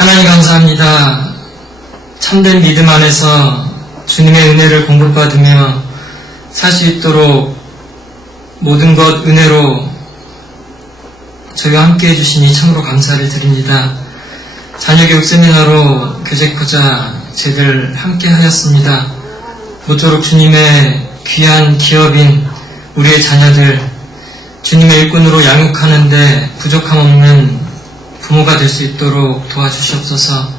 하나님 감사합니다. 참된 믿음 안에서 주님의 은혜를 공급받으며 살 수 있도록 모든 것 은혜로 저희와 함께 해주시니 참으로 감사를 드립니다. 자녀교육 세미나로 교제코자 제들 함께 하였습니다. 모쪼록 주님의 귀한 기업인 우리의 자녀들 주님의 일꾼으로 양육하는데 부족함 없는 부모가 될 수 있도록 도와주시옵소서.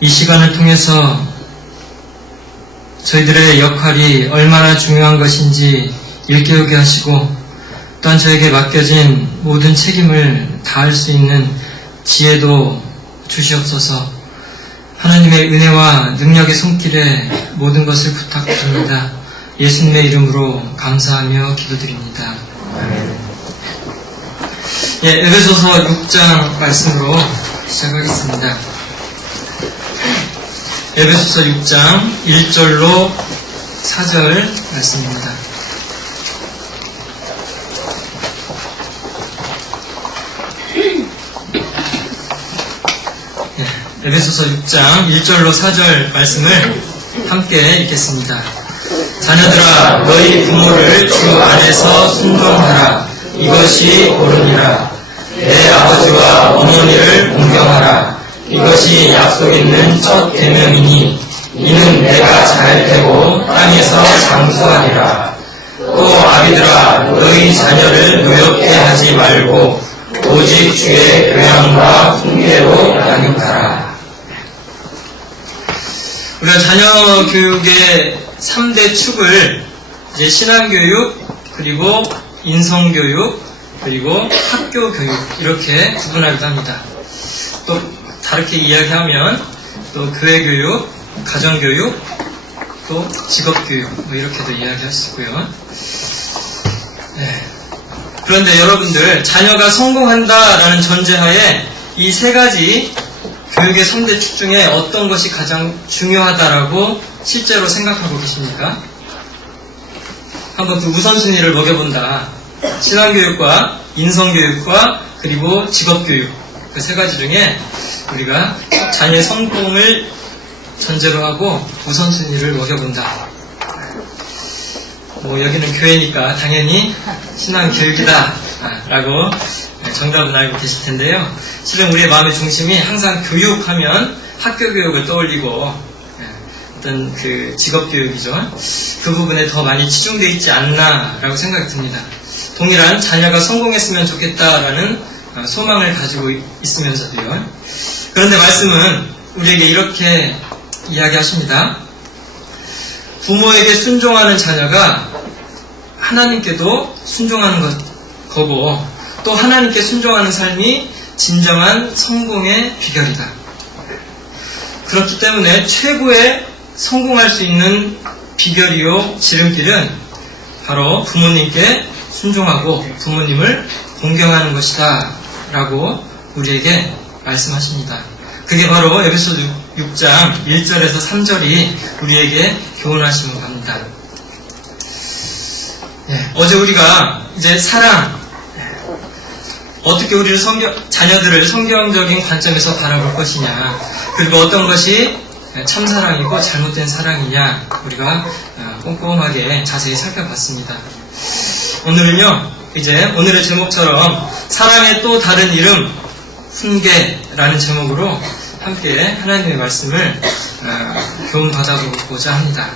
이 시간을 통해서 저희들의 역할이 얼마나 중요한 것인지 일깨우게 하시고 또한 저에게 맡겨진 모든 책임을 다할 수 있는 지혜도 주시옵소서. 하나님의 은혜와 능력의 손길에 모든 것을 부탁드립니다. 예수님의 이름으로 감사하며 기도드립니다. 에베소서 6장 말씀으로 시작하겠습니다. 에베소서 6장 1절로 4절 말씀입니다. 에베소서 6장 1절로 4절 말씀을 함께 읽겠습니다. 자녀들아, 너희 부모를 주 안에서 순종하라. 이것이 옳으니라. 내 아버지와 어머니를 공경하라. 이것이 약속 있는 첫 계명이니 이는 내가 잘 되고 땅에서 장수하리라. 또 아비들아, 너희 자녀를 노엽게 하지 말고 오직 주의 교양과 훈계로 양육하라. 우리가 자녀 교육의 3대 축을 이제 신앙교육, 그리고 인성교육, 그리고 학교교육 이렇게 구분하기도 합니다. 또 다르게 이야기하면 또 교회교육, 가정교육, 또 직업교육 뭐 이렇게도 이야기할 수 있고요. 그런데 여러분들, 자녀가 성공한다라는 전제하에 이 세 가지 교육의 3대 축 중에 어떤 것이 가장 중요하다라고 실제로 생각하고 계십니까? 한번 그 우선순위를 먹여본다. 신앙교육과 인성교육과 그리고 직업교육 그 세 가지 중에 우리가 자녀의 성공을 전제로 하고 우선순위를 먹여본다. 여기는 교회니까 당연히 신앙교육이다 라고 정답은 알고 계실 텐데요. 실은 우리의 마음의 중심이 항상 교육하면 학교교육을 떠올리고 어떤 그 직업교육이죠. 그 부분에 더 많이 치중되어 있지 않나 라고 생각이 듭니다. 동일한 자녀가 성공했으면 좋겠다라는 소망을 가지고 있으면서도요. 그런데 말씀은 우리에게 이렇게 이야기하십니다. 부모에게 순종하는 자녀가 하나님께도 순종하는 거고 또 하나님께 순종하는 삶이 진정한 성공의 비결이다. 그렇기 때문에 최고의 성공할 수 있는 비결이요 지름길은 바로 부모님께 순종하고 부모님을 공경하는 것이다 라고 우리에게 말씀하십니다. 그게 바로 에베소서 6장 1절에서 3절이 우리에게 교훈하시는 겁니다. 어제 우리가 이제 사랑, 어떻게 우리를 자녀들을 성경적인 관점에서 바라볼 것이냐, 그리고 어떤 것이 참사랑이고 잘못된 사랑이냐 우리가 꼼꼼하게 자세히 살펴봤습니다. 오늘은요, 이제 오늘의 제목처럼 사랑의 또 다른 이름 훈계라는 제목으로 함께 하나님의 말씀을 교훈받아보고자 합니다.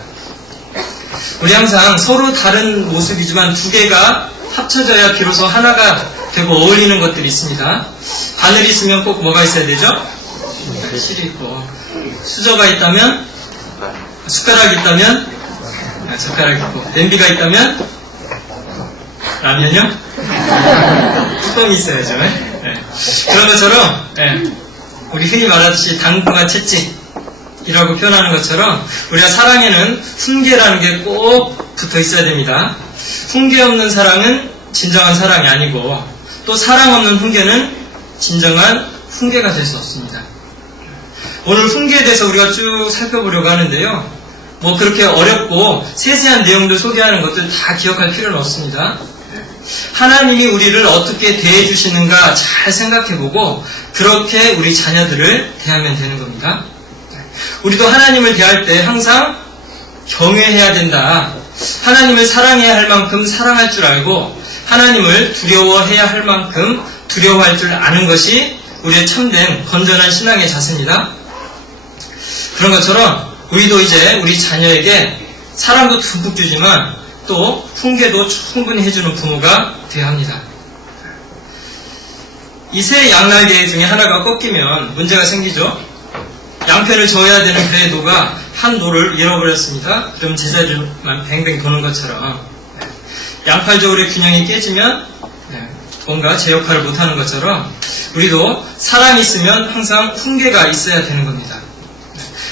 우리 항상 서로 다른 모습이지만 두 개가 합쳐져야 비로소 하나가 되고 어울리는 것들이 있습니다. 바늘이 있으면 꼭 뭐가 있어야 되죠? 실이 있고, 수저가 있다면 숟가락이 있다면 젓가락이 있고, 냄비가 있다면 라면요? 뚜껑이 있어야죠. 그런 것처럼 우리 흔히 말하듯이 당분과 채찍이라고 표현하는 것처럼 우리가 사랑에는 훈계라는 게 꼭 붙어 있어야 됩니다. 훈계 없는 사랑은 진정한 사랑이 아니고 또 사랑 없는 훈계는 진정한 훈계가 될 수 없습니다. 오늘 훈계에 대해서 우리가 쭉 살펴보려고 하는데요. 그렇게 어렵고 세세한 내용들 소개하는 것들 다 기억할 필요는 없습니다. 하나님이 우리를 어떻게 대해주시는가 잘 생각해보고 그렇게 우리 자녀들을 대하면 되는 겁니다. 우리도 하나님을 대할 때 항상 경외해야 된다. 하나님을 사랑해야 할 만큼 사랑할 줄 알고 하나님을 두려워해야 할 만큼 두려워할 줄 아는 것이 우리의 참된 건전한 신앙의 자세입니다. 그런 것처럼 우리도 이제 우리 자녀에게 사랑도 듬뿍 주지만 또 훈계도 충분히 해주는 부모가 되어야 합니다. 이 새 양날개 중에 하나가 꺾이면 문제가 생기죠. 양편을 저어야 되는 그레도가 한 노를 잃어버렸습니다. 그럼 제자리만 뱅뱅 도는 것처럼 양팔저울의 균형이 깨지면 뭔가 제 역할을 못하는 것처럼 우리도 사랑이 있으면 항상 훈계가 있어야 되는 겁니다.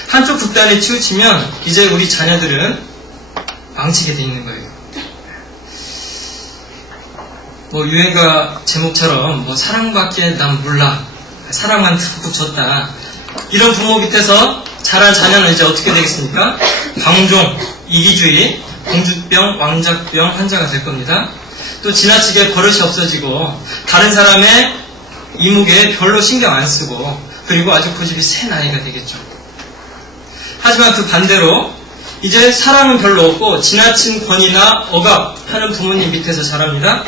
한쪽 극단에 치우치면 이제 우리 자녀들은 망치게 돼 있는 거예요. 유행가 제목처럼 사랑밖에 난 몰라, 사랑만 듬뿍 줬다, 이런 부모 밑에서 자란 자녀는 이제 어떻게 되겠습니까? 방종, 이기주의, 공주병, 왕자병 환자가 될 겁니다. 또 지나치게 버릇이 없어지고 다른 사람의 이목에 별로 신경 안 쓰고 그리고 아주 고집이 센 아이가 되겠죠. 하지만 그 반대로 이제 사랑은 별로 없고 지나친 권위나 억압하는 부모님 밑에서 자랍니다.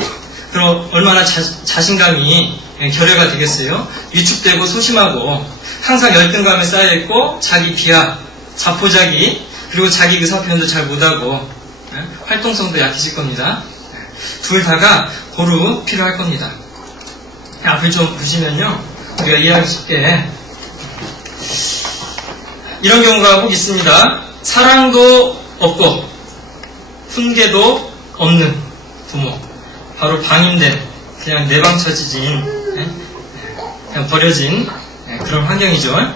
그럼 얼마나 자신감이 결여가 되겠어요? 위축되고 소심하고 항상 열등감에 쌓여있고 자기 비하, 자포자기, 그리고 자기 의사 표현도 잘 못하고 활동성도 약해질 겁니다. 둘 다가 고루 필요할 겁니다. 앞을 좀 보시면요, 우리가 이해하기 쉽게 이런 경우가 꼭 있습니다. 사랑도 없고 훈계도 없는 부모, 바로 방임된, 그냥 내방처지진, 그냥 버려진 그런 환경이죠.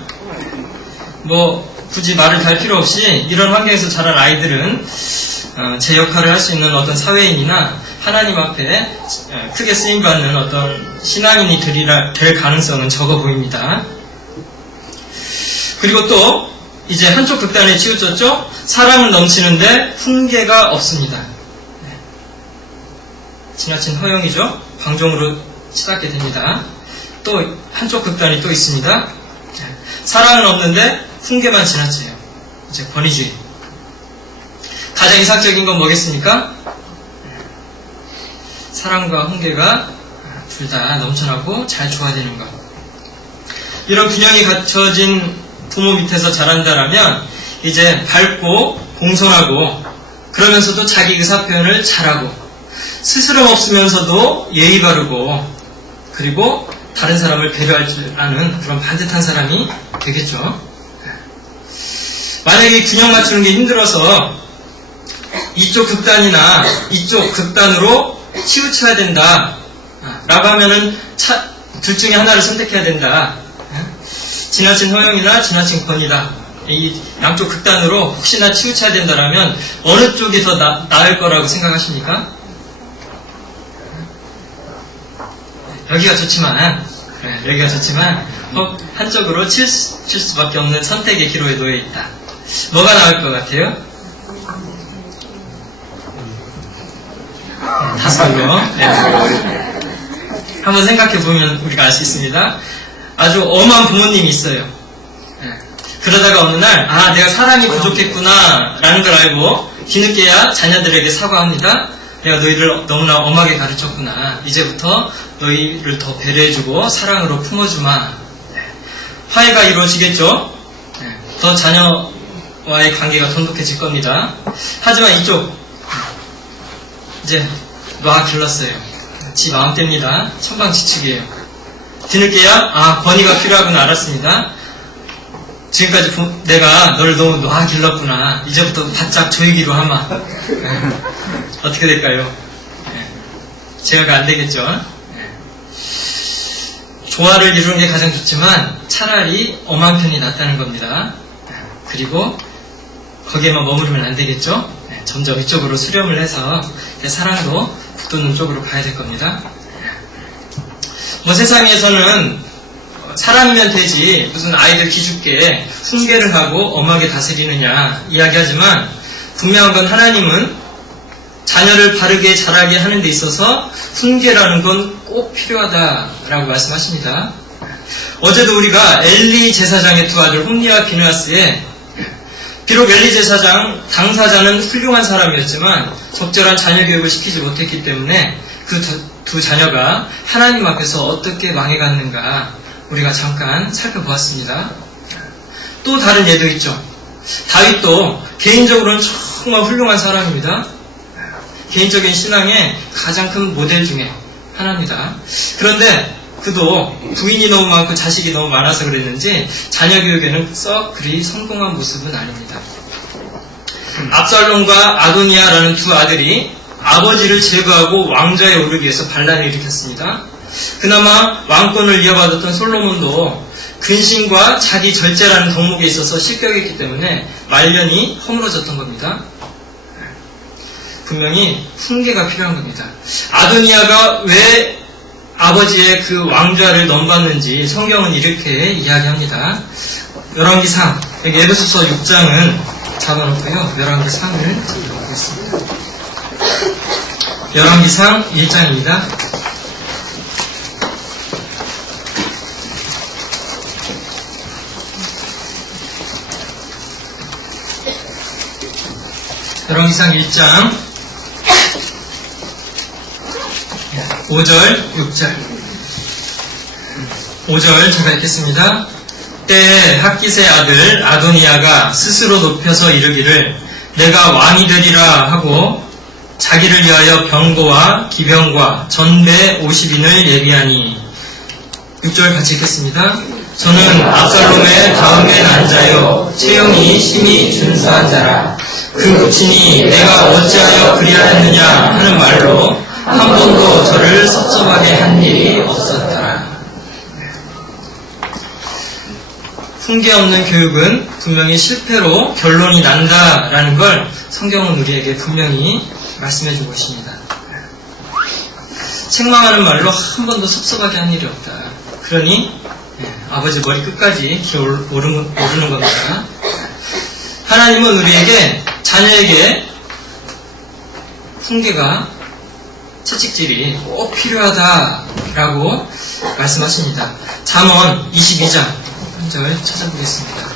굳이 말을 달 필요 없이 이런 환경에서 자란 아이들은 제 역할을 할 수 있는 어떤 사회인이나 하나님 앞에 크게 쓰임받는 어떤 신앙인이 될 가능성은 적어 보입니다. 그리고 또 이제 한쪽 극단에 치우쳤죠. 사랑은 넘치는데 훈계가 없습니다. 지나친 허용이죠. 방종으로 치닫게 됩니다. 또 한쪽 극단이 또 있습니다. 사랑은 없는데 훈계만 지나쳐요. 이제 권위주의. 가장 이상적인 건 뭐겠습니까? 사랑과 훈계가 둘 다 넘쳐나고 잘 조화되는 것. 이런 균형이 갖춰진 부모 밑에서 자란다라면 이제 밝고 공손하고 그러면서도 자기 의사표현을 잘하고 스스럼 없으면서도 예의 바르고 그리고 다른 사람을 배려할 줄 아는 그런 반듯한 사람이 되겠죠. 만약에 균형 맞추는 게 힘들어서 이쪽 극단이나 이쪽 극단으로 치우쳐야 된다 라고 하면은 둘 중에 하나를 선택해야 된다. 지나친 허용이나 지나친 권위다. 이 양쪽 극단으로 혹시나 치우쳐야 된다라면 어느 쪽이 더 나을 거라고 생각하십니까? 여기가 좋지만 한쪽으로 칠 수밖에 없는 선택의 기로에 놓여 있다. 뭐가 나을 것 같아요? 다수로. 한번 생각해 보면 우리가 알 수 있습니다. 아주 엄한 부모님이 있어요. 그러다가 어느 날 내가 사랑이 부족했구나 라는 걸 알고 뒤늦게야 자녀들에게 사과합니다. 내가 너희를 너무나 엄하게 가르쳤구나. 이제부터 너희를 더 배려해주고 사랑으로 품어주마. 화해가 이루어지겠죠. 더 자녀와의 관계가 돈독해질 겁니다. 하지만 이쪽 이제 놔 길렀어요. 지 마음대입니다. 천방지축이에요. 뒤늦게야 권위가 필요하구나 알았습니다. 지금까지 내가 너를 너무 놔 길렀구나. 이제부터 바짝 조이기로 하마. 어떻게 될까요? 제어가 안 되겠죠. 조화를 이루는 게 가장 좋지만 차라리 엄한 편이 낫다는 겁니다. 그리고 거기에만 머무르면 안 되겠죠. 점점 이쪽으로 수렴을 해서 사랑도 북돋는 쪽으로 가야 될 겁니다. 세상에서는 사람이면 되지 무슨 아이들 기죽게 훈계를 하고 엄하게 다스리느냐 이야기하지만 분명한 건 하나님은 자녀를 바르게 자라게 하는 데 있어서 훈계라는 건 꼭 필요하다라고 말씀하십니다. 어제도 우리가 엘리 제사장의 두 아들 홈니와 비느하스에 비록 엘리 제사장 당사자는 훌륭한 사람이었지만 적절한 자녀 교육을 시키지 못했기 때문에 그 두 자녀가 하나님 앞에서 어떻게 망해갔는가 우리가 잠깐 살펴보았습니다. 또 다른 예도 있죠. 다윗도 개인적으로는 정말 훌륭한 사람입니다. 개인적인 신앙의 가장 큰 모델 중에 하나입니다. 그런데 그도 부인이 너무 많고 자식이 너무 많아서 그랬는지 자녀 교육에는 썩 그리 성공한 모습은 아닙니다. 압살롬과 아도니아라는 두 아들이 아버지를 제거하고 왕좌에 오르기 위해서 반란을 일으켰습니다. 그나마 왕권을 이어받았던 솔로몬도 근신과 자기 절제라는 덕목에 있어서 실격했기 때문에 말년이 허물어졌던 겁니다. 분명히 훈계가 필요한 겁니다. 아도니아가 왜 아버지의 그 왕좌를 넘봤는지 성경은 이렇게 이야기합니다. 열왕기상, 여기 에베소서 6장은 잡아놓고요. 열왕기상을 보겠습니다. 열왕기상 1장입니다. 열왕기상 1장 5절, 6절 5절 제가 읽겠습니다. 때에 핫깃의 아들 아도니아가 스스로 높여서 이르기를 내가 왕이 되리라 하고 자기를 위하여 병거와 기병과 전대 50인을 예비하니 6절 같이 읽겠습니다. 저는 압살롬의 다음에 난 자요 체형이 심히 준수한 자라 그 부친이 내가 어찌하여 그리하였느냐 하는 말로 한 번도 저를 섭섭하게 한 일이 없었더라. 훈계 없는 교육은 분명히 실패로 결론이 난다라는 걸 성경은 우리에게 분명히 말씀해주고 있습니다. 책망하는 말로 한 번도 섭섭하게 한 일이 없다. 그러니 아버지 머리 끝까지 기어오르는 겁니다. 하나님은 우리에게 자녀에게 훈계가 채찍질이 꼭 필요하다라고 말씀하십니다. 잠언 22장 1절 찾아보겠습니다.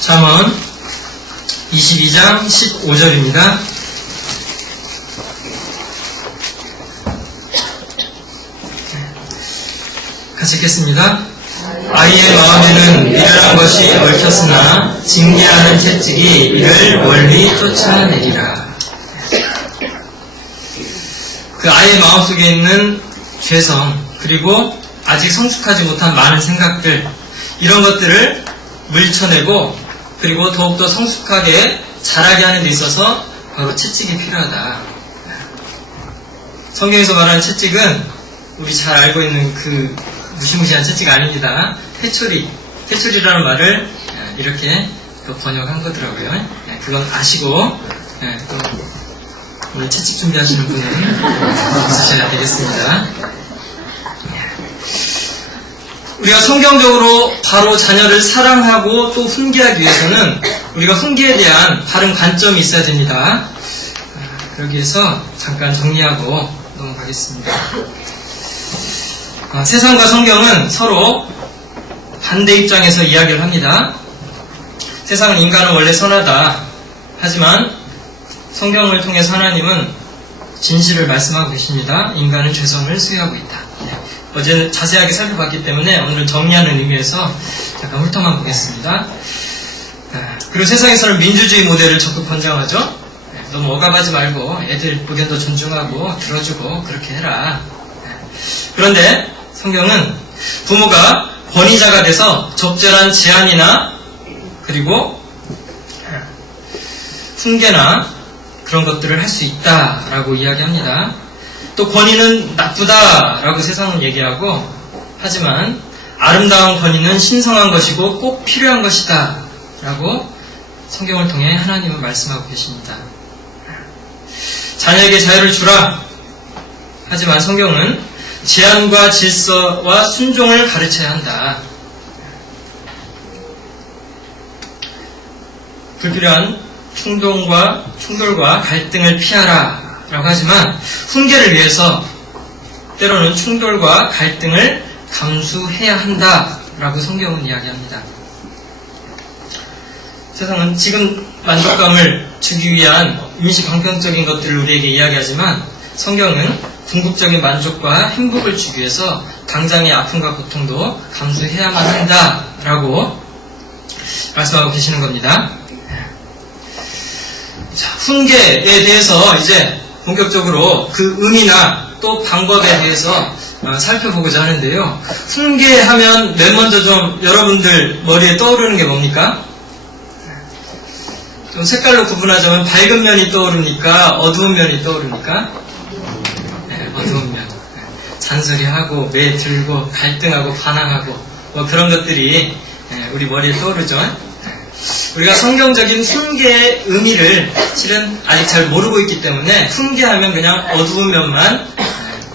잠언 22장 15절입니다. 같이 읽겠습니다. 아이의 마음에는 미련한 것이 얽혔으나 징계하는 채찍이 이를 멀리 쫓아내리라. 그 아이의 마음속에 있는 죄성 그리고 아직 성숙하지 못한 많은 생각들 이런 것들을 물쳐내고 그리고 더욱더 성숙하게 자라게 하는 데 있어서 바로 채찍이 필요하다. 성경에서 말하는 채찍은 우리 잘 알고 있는 그 무시무시한 채찍 아닙니다. 태초리라는 말을 이렇게 번역한 거더라고요. 그건 아시고 오늘 채찍 준비하시는 분은 있으셔야 되겠습니다. 우리가 성경적으로 바로 자녀를 사랑하고 또 훈계하기 위해서는 우리가 훈계에 대한 바른 관점이 있어야 됩니다. 그러기 위해서 잠깐 정리하고 넘어가겠습니다. 세상과 성경은 서로 반대 입장에서 이야기를 합니다. 세상은 인간은 원래 선하다. 하지만 성경을 통해서 하나님은 진실을 말씀하고 계십니다. 인간은 죄성을 수여하고 있다. 어제는 자세하게 살펴봤기 때문에 오늘은 정리하는 의미에서 잠깐 훑어만 보겠습니다. 그리고 세상에서는 민주주의 모델을 적극 권장하죠. 너무 억압하지 말고 애들 의견도 존중하고 들어주고 그렇게 해라. 그런데 성경은 부모가 권위자가 돼서 적절한 제한이나 그리고 훈계나 그런 것들을 할 수 있다라고 이야기합니다. 또 권위는 나쁘다라고 세상은 얘기하고 하지만 아름다운 권위는 신성한 것이고 꼭 필요한 것이다 라고 성경을 통해 하나님은 말씀하고 계십니다. 자녀에게 자유를 주라. 하지만 성경은 제한과 질서와 순종을 가르쳐야 한다. 불필요한 충돌과 갈등을 피하라 라고 하지만 훈계를 위해서 때로는 충돌과 갈등을 감수해야 한다 라고 성경은 이야기합니다. 세상은 지금 만족감을 주기 위한 임시 방편적인 것들을 우리에게 이야기하지만 성경은 궁극적인 만족과 행복을 주기 위해서 당장의 아픔과 고통도 감수해야만 한다라고 말씀하고 계시는 겁니다. 자, 훈계에 대해서 이제 본격적으로 그 의미나 또 방법에 대해서 살펴보고자 하는데요. 훈계하면 맨 먼저 좀 여러분들 머리에 떠오르는 게 뭡니까? 좀 색깔로 구분하자면 밝은 면이 떠오릅니까? 어두운 면이 떠오릅니까? 네, 어두운 면. 잔소리하고 매들고 갈등하고 반항하고 뭐 그런 것들이 우리 머리에 떠오르죠. 우리가 성경적인 훈계의 의미를 실은 아직 잘 모르고 있기 때문에 훈계하면 그냥 어두운 면만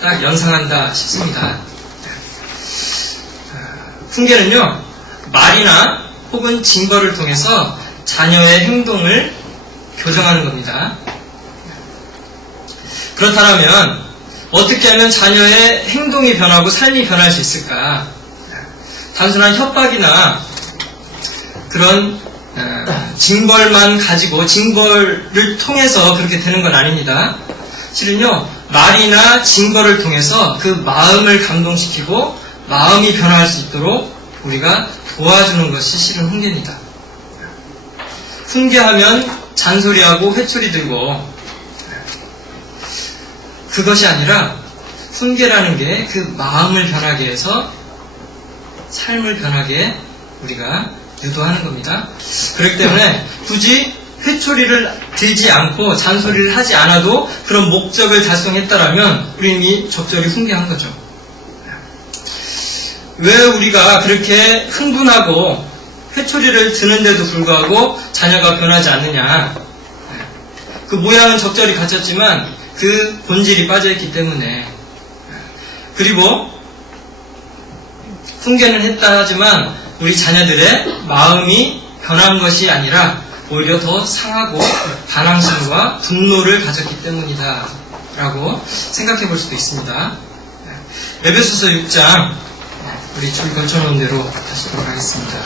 딱 연상한다 싶습니다. 훈계는요, 말이나 혹은 징벌을 통해서 자녀의 행동을 교정하는 겁니다. 그렇다면 어떻게 하면 자녀의 행동이 변하고 삶이 변할 수 있을까? 단순한 협박이나 그런 징벌만 가지고 징벌을 통해서 그렇게 되는 건 아닙니다. 실은요, 말이나 징벌을 통해서 그 마음을 감동시키고 마음이 변화할 수 있도록 우리가 도와주는 것이 실은 훈계입니다. 훈계하면 잔소리하고 회초리 들고 그것이 아니라 훈계라는 게 그 마음을 변하게 해서 삶을 변하게 우리가 유도하는 겁니다. 그렇기 때문에 굳이 회초리를 들지 않고 잔소리를 하지 않아도 그런 목적을 달성했다라면 우리 이미 적절히 훈계한 거죠. 왜 우리가 그렇게 흥분하고 회초리를 드는데도 불구하고 자녀가 변하지 않느냐? 그 모양은 적절히 갖췄지만 그 본질이 빠져있기 때문에. 그리고 훈계는 했다 하지만 우리 자녀들의 마음이 변한 것이 아니라 오히려 더 상하고 반항심과 분노를 가졌기 때문이다 라고 생각해 볼 수도 있습니다. 에베소서 6장 우리 줄 걸쳐놓은 대로 다시 돌아가겠습니다.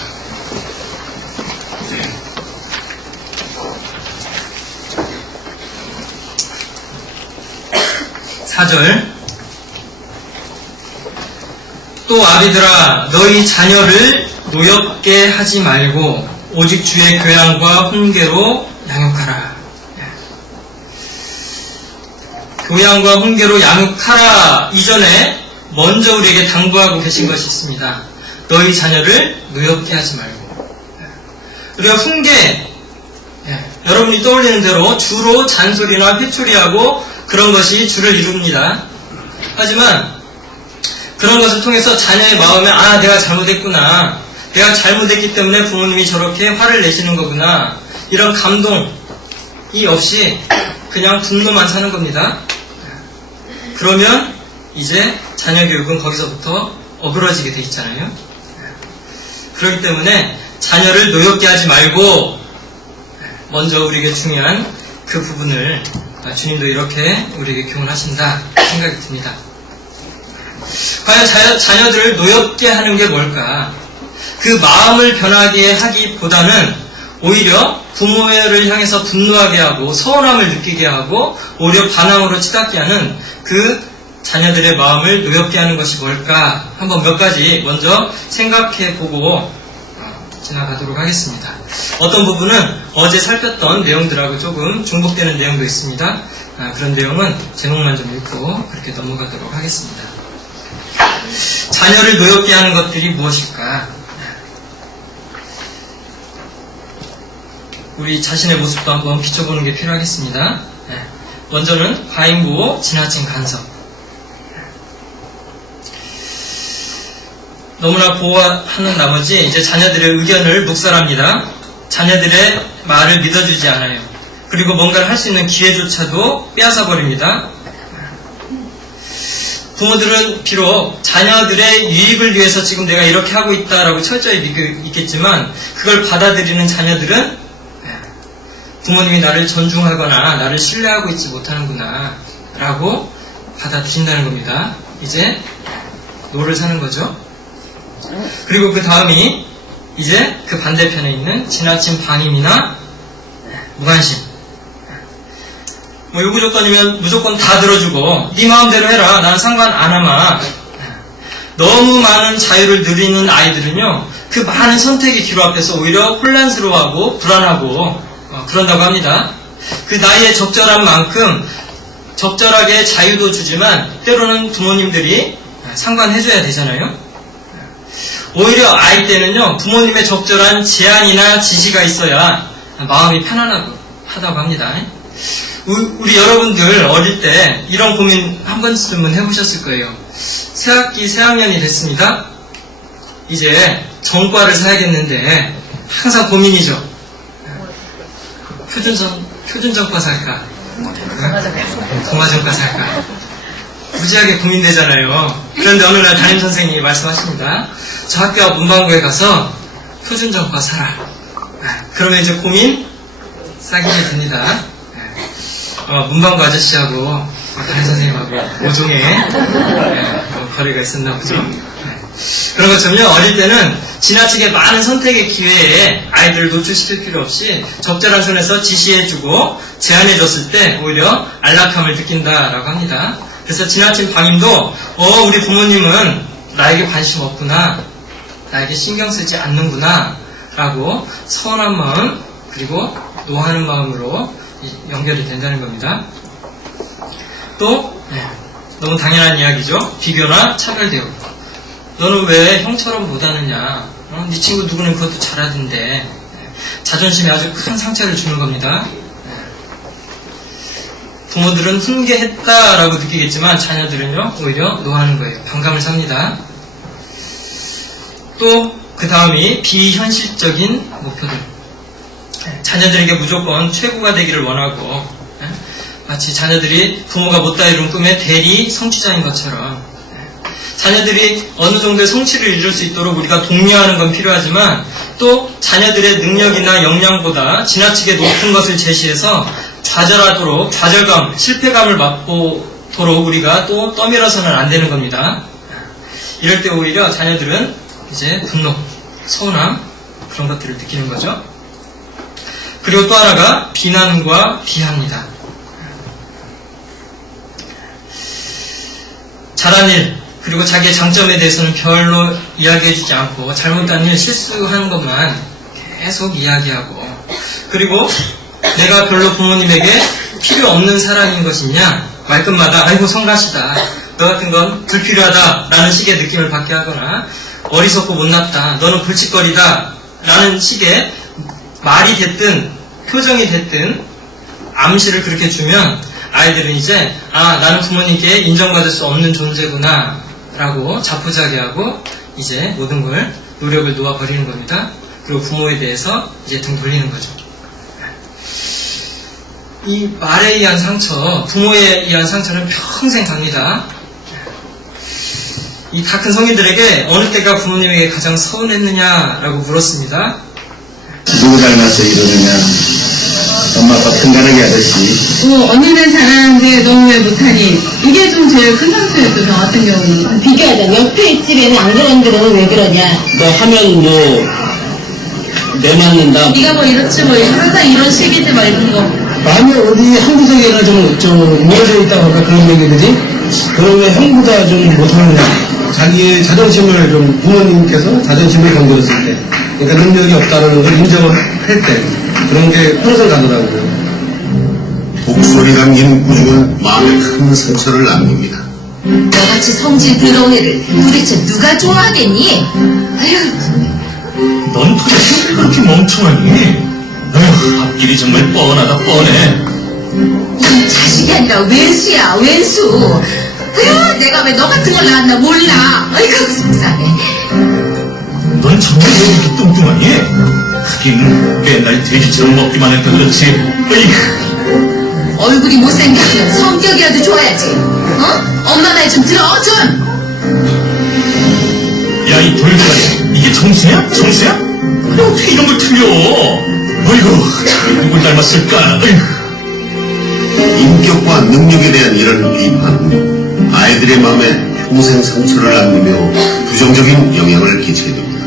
4절 또 아비들아 너희 자녀를 노엽게 하지 말고 오직 주의 교양과 훈계로 양육하라. 교양과 훈계로 양육하라 이전에 먼저 우리에게 당부하고 계신 것이 있습니다. 너희 자녀를 노엽게 하지 말고. 우리가 훈계, 여러분이 떠올리는 대로 주로 잔소리나 회초리하고 그런 것이 주를 이룹니다. 하지만 그런 것을 통해서 자녀의 마음에 내가 잘못했구나. 내가 잘못했기 때문에 부모님이 저렇게 화를 내시는 거구나. 이런 감동이 없이 그냥 분노만 사는 겁니다. 그러면 이제 자녀 교육은 거기서부터 어그러지게 돼 있잖아요. 그렇기 때문에 자녀를 노엽게 하지 말고 먼저 우리에게 중요한 그 부분을 주님도 이렇게 우리에게 교훈하신다 생각이 듭니다. 과연 자녀들을 노엽게 하는 게 뭘까? 그 마음을 변하게 하기보다는 오히려 부모를 향해서 분노하게 하고 서운함을 느끼게 하고 오히려 반항으로 치닫게 하는 그 자녀들의 마음을 노엽게 하는 것이 뭘까? 한번 몇 가지 먼저 생각해보고 지나가도록 하겠습니다. 어떤 부분은 어제 살폈던 내용들하고 조금 중복되는 내용도 있습니다. 그런 내용은 제목만 좀 읽고 그렇게 넘어가도록 하겠습니다. 자녀를 노엽게 하는 것들이 무엇일까? 우리 자신의 모습도 한번 비춰보는 게 필요하겠습니다. 먼저는 과잉보호, 지나친 간섭. 너무나 보호하는 나머지 이제 자녀들의 의견을 묵살합니다. 자녀들의 말을 믿어주지 않아요. 그리고 뭔가를 할 수 있는 기회조차도 빼앗아 버립니다. 부모들은 비록 자녀들의 유익을 위해서 지금 내가 이렇게 하고 있다라고 철저히 믿고 있겠지만 그걸 받아들이는 자녀들은 부모님이 나를 존중하거나 나를 신뢰하고 있지 못하는구나 라고 받아들인다는 겁니다. 이제 노를 사는 거죠. 그리고 그 다음이 이제 그 반대편에 있는 지나친 방임이나 무관심. 뭐 요구 조건이면 무조건 다 들어주고 네 마음대로 해라. 나는 상관 안 하마. 너무 많은 자유를 누리는 아이들은요. 그 많은 선택의 기로 앞에서 오히려 혼란스러워하고 불안하고 그런다고 합니다. 그 나이에 적절한 만큼 적절하게 자유도 주지만 때로는 부모님들이 상관해줘야 되잖아요. 오히려 아이 때는요. 부모님의 적절한 제안이나 지시가 있어야 마음이 편안하다고 합니다. 우리 여러분들 어릴 때 이런 고민 한 번쯤은 해보셨을 거예요. 새학기 새학년이 됐습니다. 이제 전과를 사야겠는데 항상 고민이죠. 표준전과 살까? 동화전과 살까? 무지하게 고민되잖아요. 그런데 어느 날 담임선생님이 말씀하십니다. 저 학교 앞 문방구에 가서 표준전과 사라. 그러면 이제 고민 싸게 됩니다. 문방구 아저씨하고 담임선생님하고 5종의 거리가 있었나 보죠. 그런 것처럼요. 어릴 때는 지나치게 많은 선택의 기회에 아이들을 노출시킬 필요 없이 적절한 선에서 지시해주고 제안해줬을 때 오히려 안락함을 느낀다라고 합니다. 그래서 지나친 방임도 우리 부모님은 나에게 관심 없구나, 나에게 신경 쓰지 않는구나 라고 서운한 마음 그리고 노하는 마음으로 연결이 된다는 겁니다. 또 너무 당연한 이야기죠. 비교나 차별대우. 너는 왜 형처럼 못하느냐? 네 친구 누구는 그것도 잘하던데. 자존심에 아주 큰 상처를 주는 겁니다. 부모들은 훈계했다라고 느끼겠지만 자녀들은요 오히려 노하는 거예요. 반감을 삽니다. 또 그 다음이 비현실적인 목표들. 자녀들에게 무조건 최고가 되기를 원하고 마치 자녀들이 부모가 못다 이룬 꿈의 대리 성취자인 것처럼 자녀들이 어느 정도의 성취를 이룰 수 있도록 우리가 독려하는 건 필요하지만 또 자녀들의 능력이나 역량보다 지나치게 높은 것을 제시해서 좌절하도록 좌절감, 실패감을 맛보도록 우리가 또 떠밀어서는 안 되는 겁니다. 이럴 때 오히려 자녀들은 이제 분노, 서운함 그런 것들을 느끼는 거죠. 그리고 또 하나가 비난과 비하입니다. 잘한 일 그리고 자기의 장점에 대해서는 별로 이야기해주지 않고 잘못한 일, 실수하는 것만 계속 이야기하고 그리고 내가 별로 부모님에게 필요 없는 사람인 것이냐 말끝마다 아이고 성가시다 너 같은 건 불필요하다 라는 식의 느낌을 받게 하거나 어리석고 못났다 너는 골칫거리다 라는 식의 말이 됐든 표정이 됐든 암시를 그렇게 주면 아이들은 이제 나는 부모님께 인정받을 수 없는 존재구나 라고 자포자기하고 이제 모든 걸 노력을 놓아버리는 겁니다. 그리고 부모에 대해서 이제 등 돌리는 거죠. 이 말에 의한 상처, 부모에 의한 상처는 평생 갑니다. 이 다 큰 성인들에게 어느 때가 부모님에게 가장 서운했느냐라고 물었습니다. 누구 닮아서 이러느냐, 엄마 아빠 큰가르기 아저씨. 언니는 잘하는데 너는 왜 못하니? 이게 좀 제일 큰 상처였죠, 저 같은 경우는. 비교하자. 옆에 집에는 안 그런데 너는 왜 그러냐? 너 하면 내 맞는다. 네가 뭐 이렇지 뭐 항상 이런 식이지 막 이런 거. 마음이 어디 한구석에가 좀 모여져 있다고 할까 그런 얘기들이? 그럼 왜 형보다 좀 못하느냐? 자기의 자존심을 좀 부모님께서 자존심을 건드렸을 때, 그러니까 능력이 없다는 걸 인정을 할 때 그런 게 항상 가더라고요. 독소리 담긴 우중은 마음에 큰 상처를 남깁니다. 너같이 성질 더러운 애를 도대체 누가 좋아하겠니? 아휴, 넌 도대체 왜 그렇게 멍청하니? 어휴, 앞길이 정말 뻔하다 뻔해. 자식이 아니라 왼수야, 왼수. 아휴, 내가 왜 너 같은 걸 낳았나 몰라. 아이고, 속상해. 넌 정말 왜 이렇게 뚱뚱하니? 하긴 맨날 돼지처럼 먹기만 해도 그렇지. 어이구. 얼굴이 못생겼으면 성격이라도 좋아야지. 엄마 말 좀 들어, 좀! 야, 이 돌기라니. 이게 정수야? 정수야? 근데 어떻게 이런 걸 틀려? 어이구, 누굴 닮았을까? 어이구. 인격과 능력에 대한 이런 비판은 아이들의 마음에 평생 상처를 남기며 부정적인 영향을 끼치게 됩니다.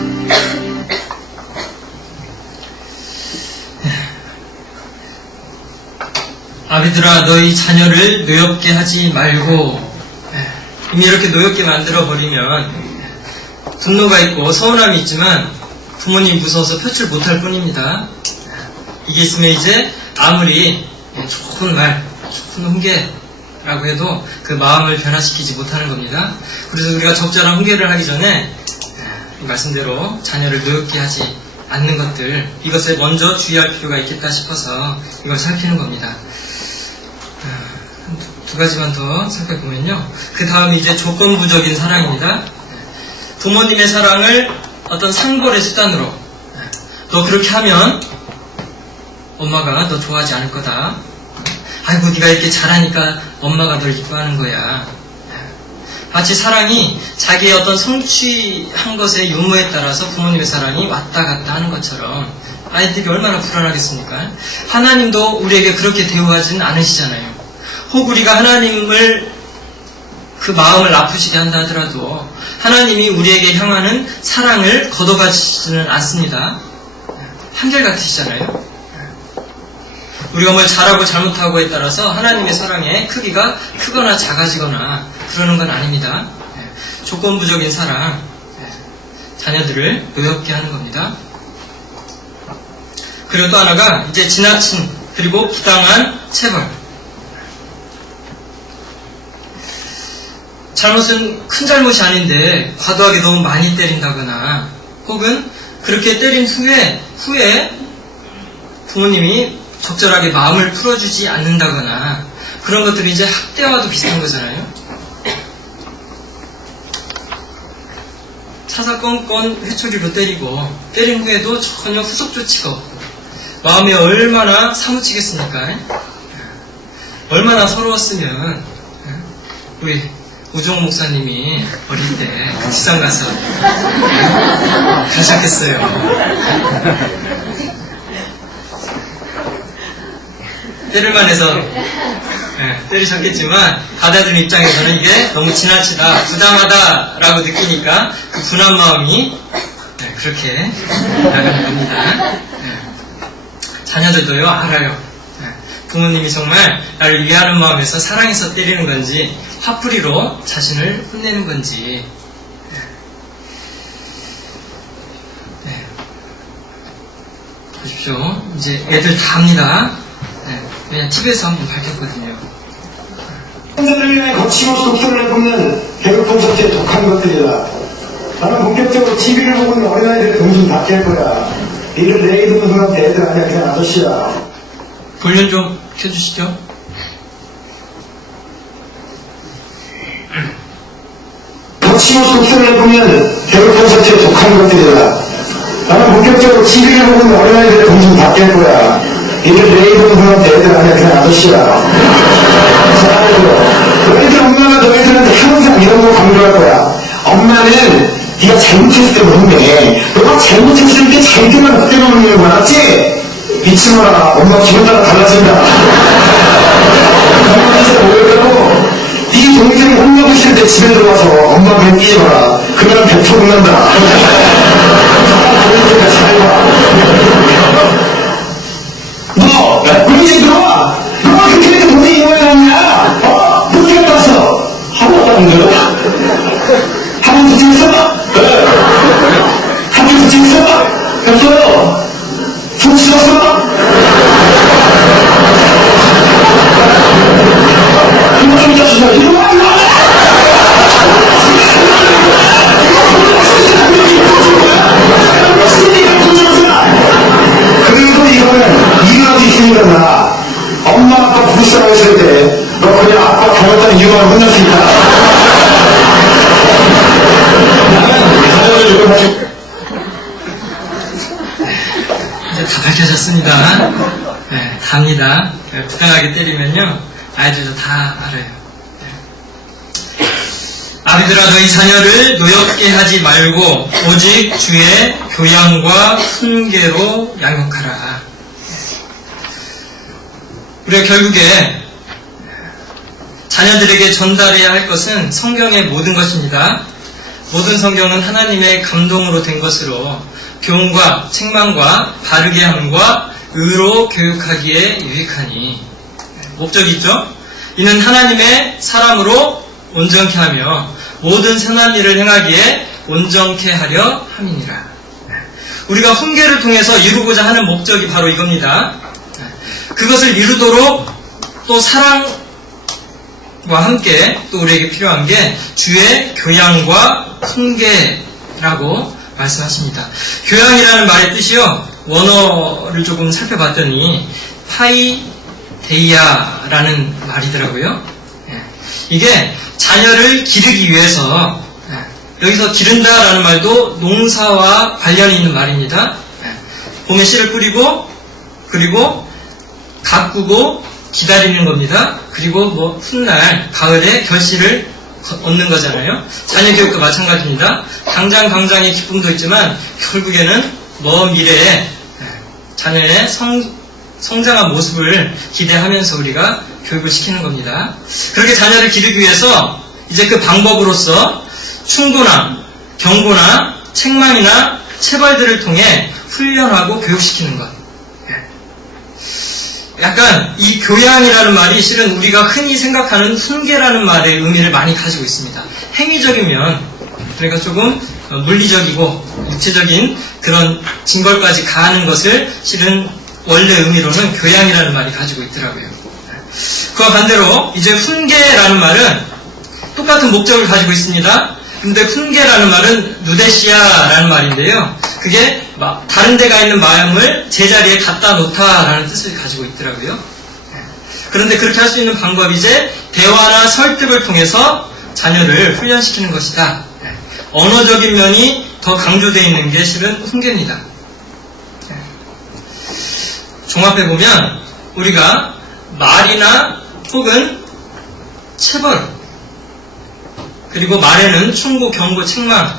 아비들아, 너희 자녀를 노엽게 하지 말고, 이미 이렇게 노엽게 만들어버리면 분노가 있고 서운함이 있지만 부모님이 무서워서 표출 못할 뿐입니다. 이게 있으면 이제 아무리 좋은 말, 좋은 훈계라고 해도 그 마음을 변화시키지 못하는 겁니다. 그래서 우리가 적절한 훈계를 하기 전에 이 말씀대로 자녀를 노엽게 하지 않는 것들, 이것에 먼저 주의할 필요가 있겠다 싶어서 이걸 살피는 겁니다. 두 가지만 더 살펴보면요. 그 다음이 이제 조건부적인 사랑입니다. 부모님의 사랑을 어떤 상벌의 수단으로, 너 그렇게 하면 엄마가 너 좋아하지 않을 거다. 아이고, 네가 이렇게 잘하니까 엄마가 널 이뻐하는 거야. 마치 사랑이 자기의 어떤 성취한 것의 유무에 따라서 부모님의 사랑이 왔다 갔다 하는 것처럼 아이들이 얼마나 불안하겠습니까? 하나님도 우리에게 그렇게 대우하지는 않으시잖아요. 혹 우리가 하나님을 그 마음을 아프시게 한다 하더라도 하나님이 우리에게 향하는 사랑을 걷어가지지는 않습니다. 한결같으시잖아요. 우리가 뭘 잘하고 잘못하고에 따라서 하나님의 사랑의 크기가 크거나 작아지거나 그러는 건 아닙니다. 조건부적인 사랑, 자녀들을 노엽게 하는 겁니다. 그리고 또 하나가 이제 지나친 그리고 부당한 체벌. 잘못은 큰 잘못이 아닌데 과도하게 너무 많이 때린다거나 혹은 그렇게 때린 후에 부모님이 적절하게 마음을 풀어주지 않는다거나 그런 것들이 이제 학대와도 비슷한 거잖아요. 사사건건 회초리로 때리고 때린 후에도 전혀 후속 조치가 없고 마음이 얼마나 사무치겠습니까? 얼마나 서러웠으면 우리 우종 목사님이 어릴 때 지상 가서 가셨겠어요. 때릴만 해서 때리셨겠지만 받아들인 입장에서는 이게 너무 지나치다, 부당하다라고 느끼니까 그 분한 마음이 그렇게 나가는 겁니다. 자녀들도요 알아요. 부모님이 정말 나를 위하는 마음에서 사랑해서 때리는 건지 화풀이로 자신을 혼내는 건지. 보십시오. 이제 애들 다 합니다. 그냥 TV에서 한번 밝혔거든요. 선생님의 거침없이 독서를 해보면 배고픈 첫째 독한 것들이다. 나는 본격적으로 TV를 보고 있는 어린아이들의 정신 다 깰 거야. 니들 내 이름 소리한테 애들 아니야, 그냥 아저씨야. 볼륨 좀 켜주시죠. 거침없이 독서를 해보면 배고픈 첫째 독한 것들이다. 나는 본격적으로 TV를 보고 있는 어린아이들의 정신 다 깰 거야. 니들 내 이름 소리한테 애들 아니야, 그냥 아저씨야. 너희들 엄마가 너희들한테 항상 이런 거 강조할 거야. 엄마는 네가 잘못했을 때 못내. 너가 잘못했을 때 잘 때만 그때만 먹는 거 알았지? 미친놈아, 엄마 기분 따라 달라진다. 엄마한테 모여가고 네 동생이 혼나고 있을 때 집에 들어와서 엄마 배 끼지 마라. 그러면 100% 혼난다. 잘 봐. 너, 우리 집 들어와. 너가 그렇게 해서 동생이 이모였냐? 못 해봤어. 하나도 안 들어? 한번 붙였어? 한번 붙였어? 했어요. 푹 씻었어? 이거 좀 줬어. 이리 와, 이리 와! 그리고 이거는 이유가 있으니까 나 엄마 아빠 부부싸움 했을 때 너 그냥 아빠 닮았다는 이유만 혼날 수 있다. 나는 가정을 조금하지. 이제 다 밝혀졌습니다. 답니다. 부당하게 때리면요 아이들도 다 알아요. 아비들아 너희 자녀를 노엽게 하지 말고 오직 주의 교양과 훈계로 양육하라. 우리가 결국에 자녀들에게 전달해야 할 것은 성경의 모든 것입니다. 모든 성경은 하나님의 감동으로 된 것으로 교훈과 책망과 바르게 함과 의로 교육하기에 유익하니 목적이 있죠. 이는 하나님의 사람으로 온전케 하며 모든 선한 일을 행하기에 온전케 하려 함이니라. 우리가 훈계를 통해서 이루고자 하는 목적이 바로 이겁니다. 그것을 이루도록 또 사랑과 함께 또 우리에게 필요한 게 주의 교양과 훈계라고 말씀하십니다. 교양이라는 말의 뜻이요, 원어를 조금 살펴봤더니 파이데이아라는 말이더라고요. 이게 자녀를 기르기 위해서, 여기서 기른다라는 말도 농사와 관련이 있는 말입니다. 봄에 씨를 뿌리고 그리고 가꾸고 기다리는 겁니다. 그리고 뭐 훗날 가을에 결실을 얻는 거잖아요. 자녀 교육도 마찬가지입니다. 당장의 기쁨도 있지만 결국에는 먼 미래에 자녀의 성장한 모습을 기대하면서 우리가 교육을 시키는 겁니다. 그렇게 자녀를 기르기 위해서 이제 그 방법으로서 충고나 경고나 책망이나 체벌들을 통해 훈련하고 교육시키는 것. 약간 이 교양이라는 말이 실은 우리가 흔히 생각하는 훈계라는 말의 의미를 많이 가지고 있습니다. 행위적이면 그러니까 조금 물리적이고 육체적인 그런 징벌까지 가하는 것을 실은 원래 의미로는 교양이라는 말이 가지고 있더라고요. 그와 반대로 이제 훈계라는 말은 똑같은 목적을 가지고 있습니다. 근데 훈계라는 말은 누데시아라는 말인데요. 그게 다른 데가 있는 마음을 제자리에 갖다 놓다라는 뜻을 가지고 있더라고요. 그런데 그렇게 할 수 있는 방법이 이제 대화나 설득을 통해서 자녀를 훈련시키는 것이다. 언어적인 면이 더 강조되어 있는 게 실은 훈계입니다. 종합해보면 우리가 말이나 혹은 체벌, 그리고 말에는 충고, 경고, 책망,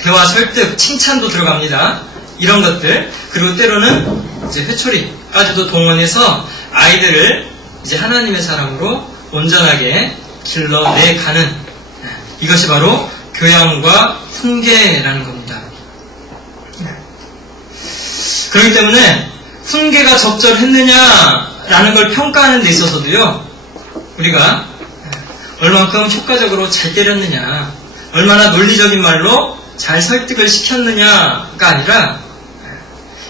대화, 설득, 칭찬도 들어갑니다. 이런 것들, 그리고 때로는 이제 회초리까지도 동원해서 아이들을 이제 하나님의 사람으로 온전하게 길러내가는, 이것이 바로 교양과 훈계라는 겁니다. 그렇기 때문에 훈계가 적절했느냐라는 걸 평가하는 데 있어서도요, 우리가 얼만큼 효과적으로 잘 때렸느냐, 얼마나 논리적인 말로 잘 설득을 시켰느냐가 아니라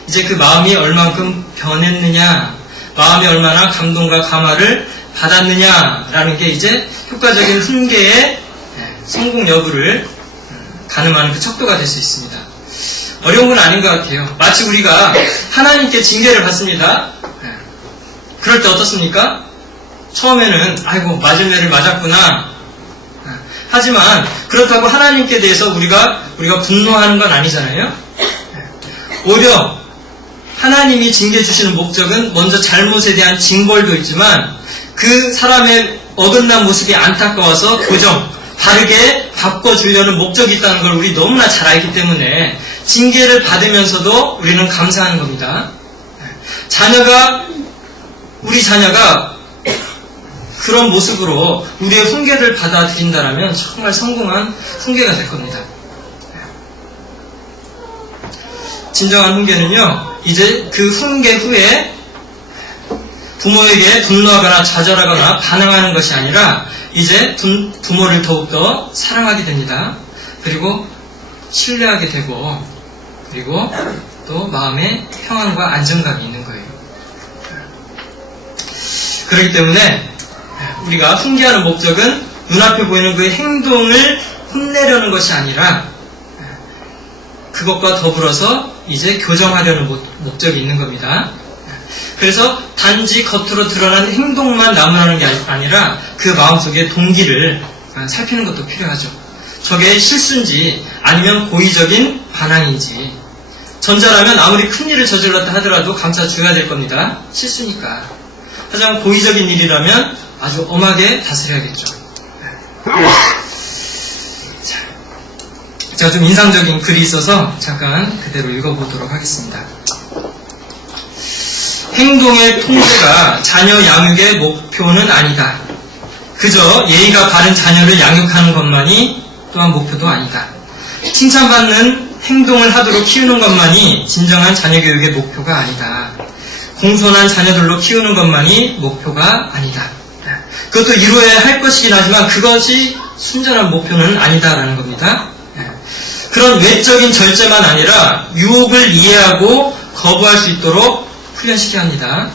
이제 그 마음이 얼만큼 변했느냐, 마음이 얼마나 감동과 감화를 받았느냐라는 게 이제 효과적인 훈계의 성공 여부를 가늠하는 그 척도가 될 수 있습니다. 어려운 건 아닌 것 같아요. 마치 우리가 하나님께 징계를 받습니다. 그럴 때 어떻습니까? 처음에는 아이고 맞은 애를 맞았구나. 하지만 그렇다고 하나님께 대해서 우리가 분노하는 건 아니잖아요. 오히려 하나님이 징계 주시는 목적은 먼저 잘못에 대한 징벌도 있지만 그 사람의 어긋난 모습이 안타까워서 교정, 바르게 바꿔주려는 목적이 있다는 걸 우리 너무나 잘 알기 때문에 징계를 받으면서도 우리는 감사하는 겁니다. 우리 자녀가 그런 모습으로 우리의 훈계를 받아들인다면 정말 성공한 훈계가 될 겁니다. 진정한 훈계는요, 이제 그 훈계 후에 부모에게 분노하거나 좌절하거나 반항하는 것이 아니라 이제 부모를 더욱더 사랑하게 됩니다. 그리고 신뢰하게 되고, 그리고 또 마음에 평안과 안정감이 있는 거예요. 그렇기 때문에 우리가 훈계하는 목적은 눈앞에 보이는 그 행동을 혼내려는 것이 아니라 그것과 더불어서 이제 교정하려는 목적이 있는 겁니다. 그래서 단지 겉으로 드러난 행동만 나무라는 게 아니라 그 마음속의 동기를 살피는 것도 필요하죠. 저게 실수인지 아니면 고의적인 반항인지. 전자라면 아무리 큰 일을 저질렀다 하더라도 감싸줘야 될 겁니다. 실수니까. 하지만 고의적인 일이라면 아주 엄하게 다스려야겠죠. 제가 좀 인상적인 글이 있어서 잠깐 그대로 읽어보도록 하겠습니다. 행동의 통제가 자녀 양육의 목표는 아니다. 그저 예의가 바른 자녀를 양육하는 것만이 또한 목표도 아니다. 칭찬받는 행동을 하도록 키우는 것만이 진정한 자녀 교육의 목표가 아니다. 공손한 자녀들로 키우는 것만이 목표가 아니다. 그것도 이루어야 할 것이긴 하지만 그것이 순전한 목표는 아니다라는 겁니다. 그런 외적인 절제만 아니라 유혹을 이해하고 거부할 수 있도록 훈련시켜야 합니다.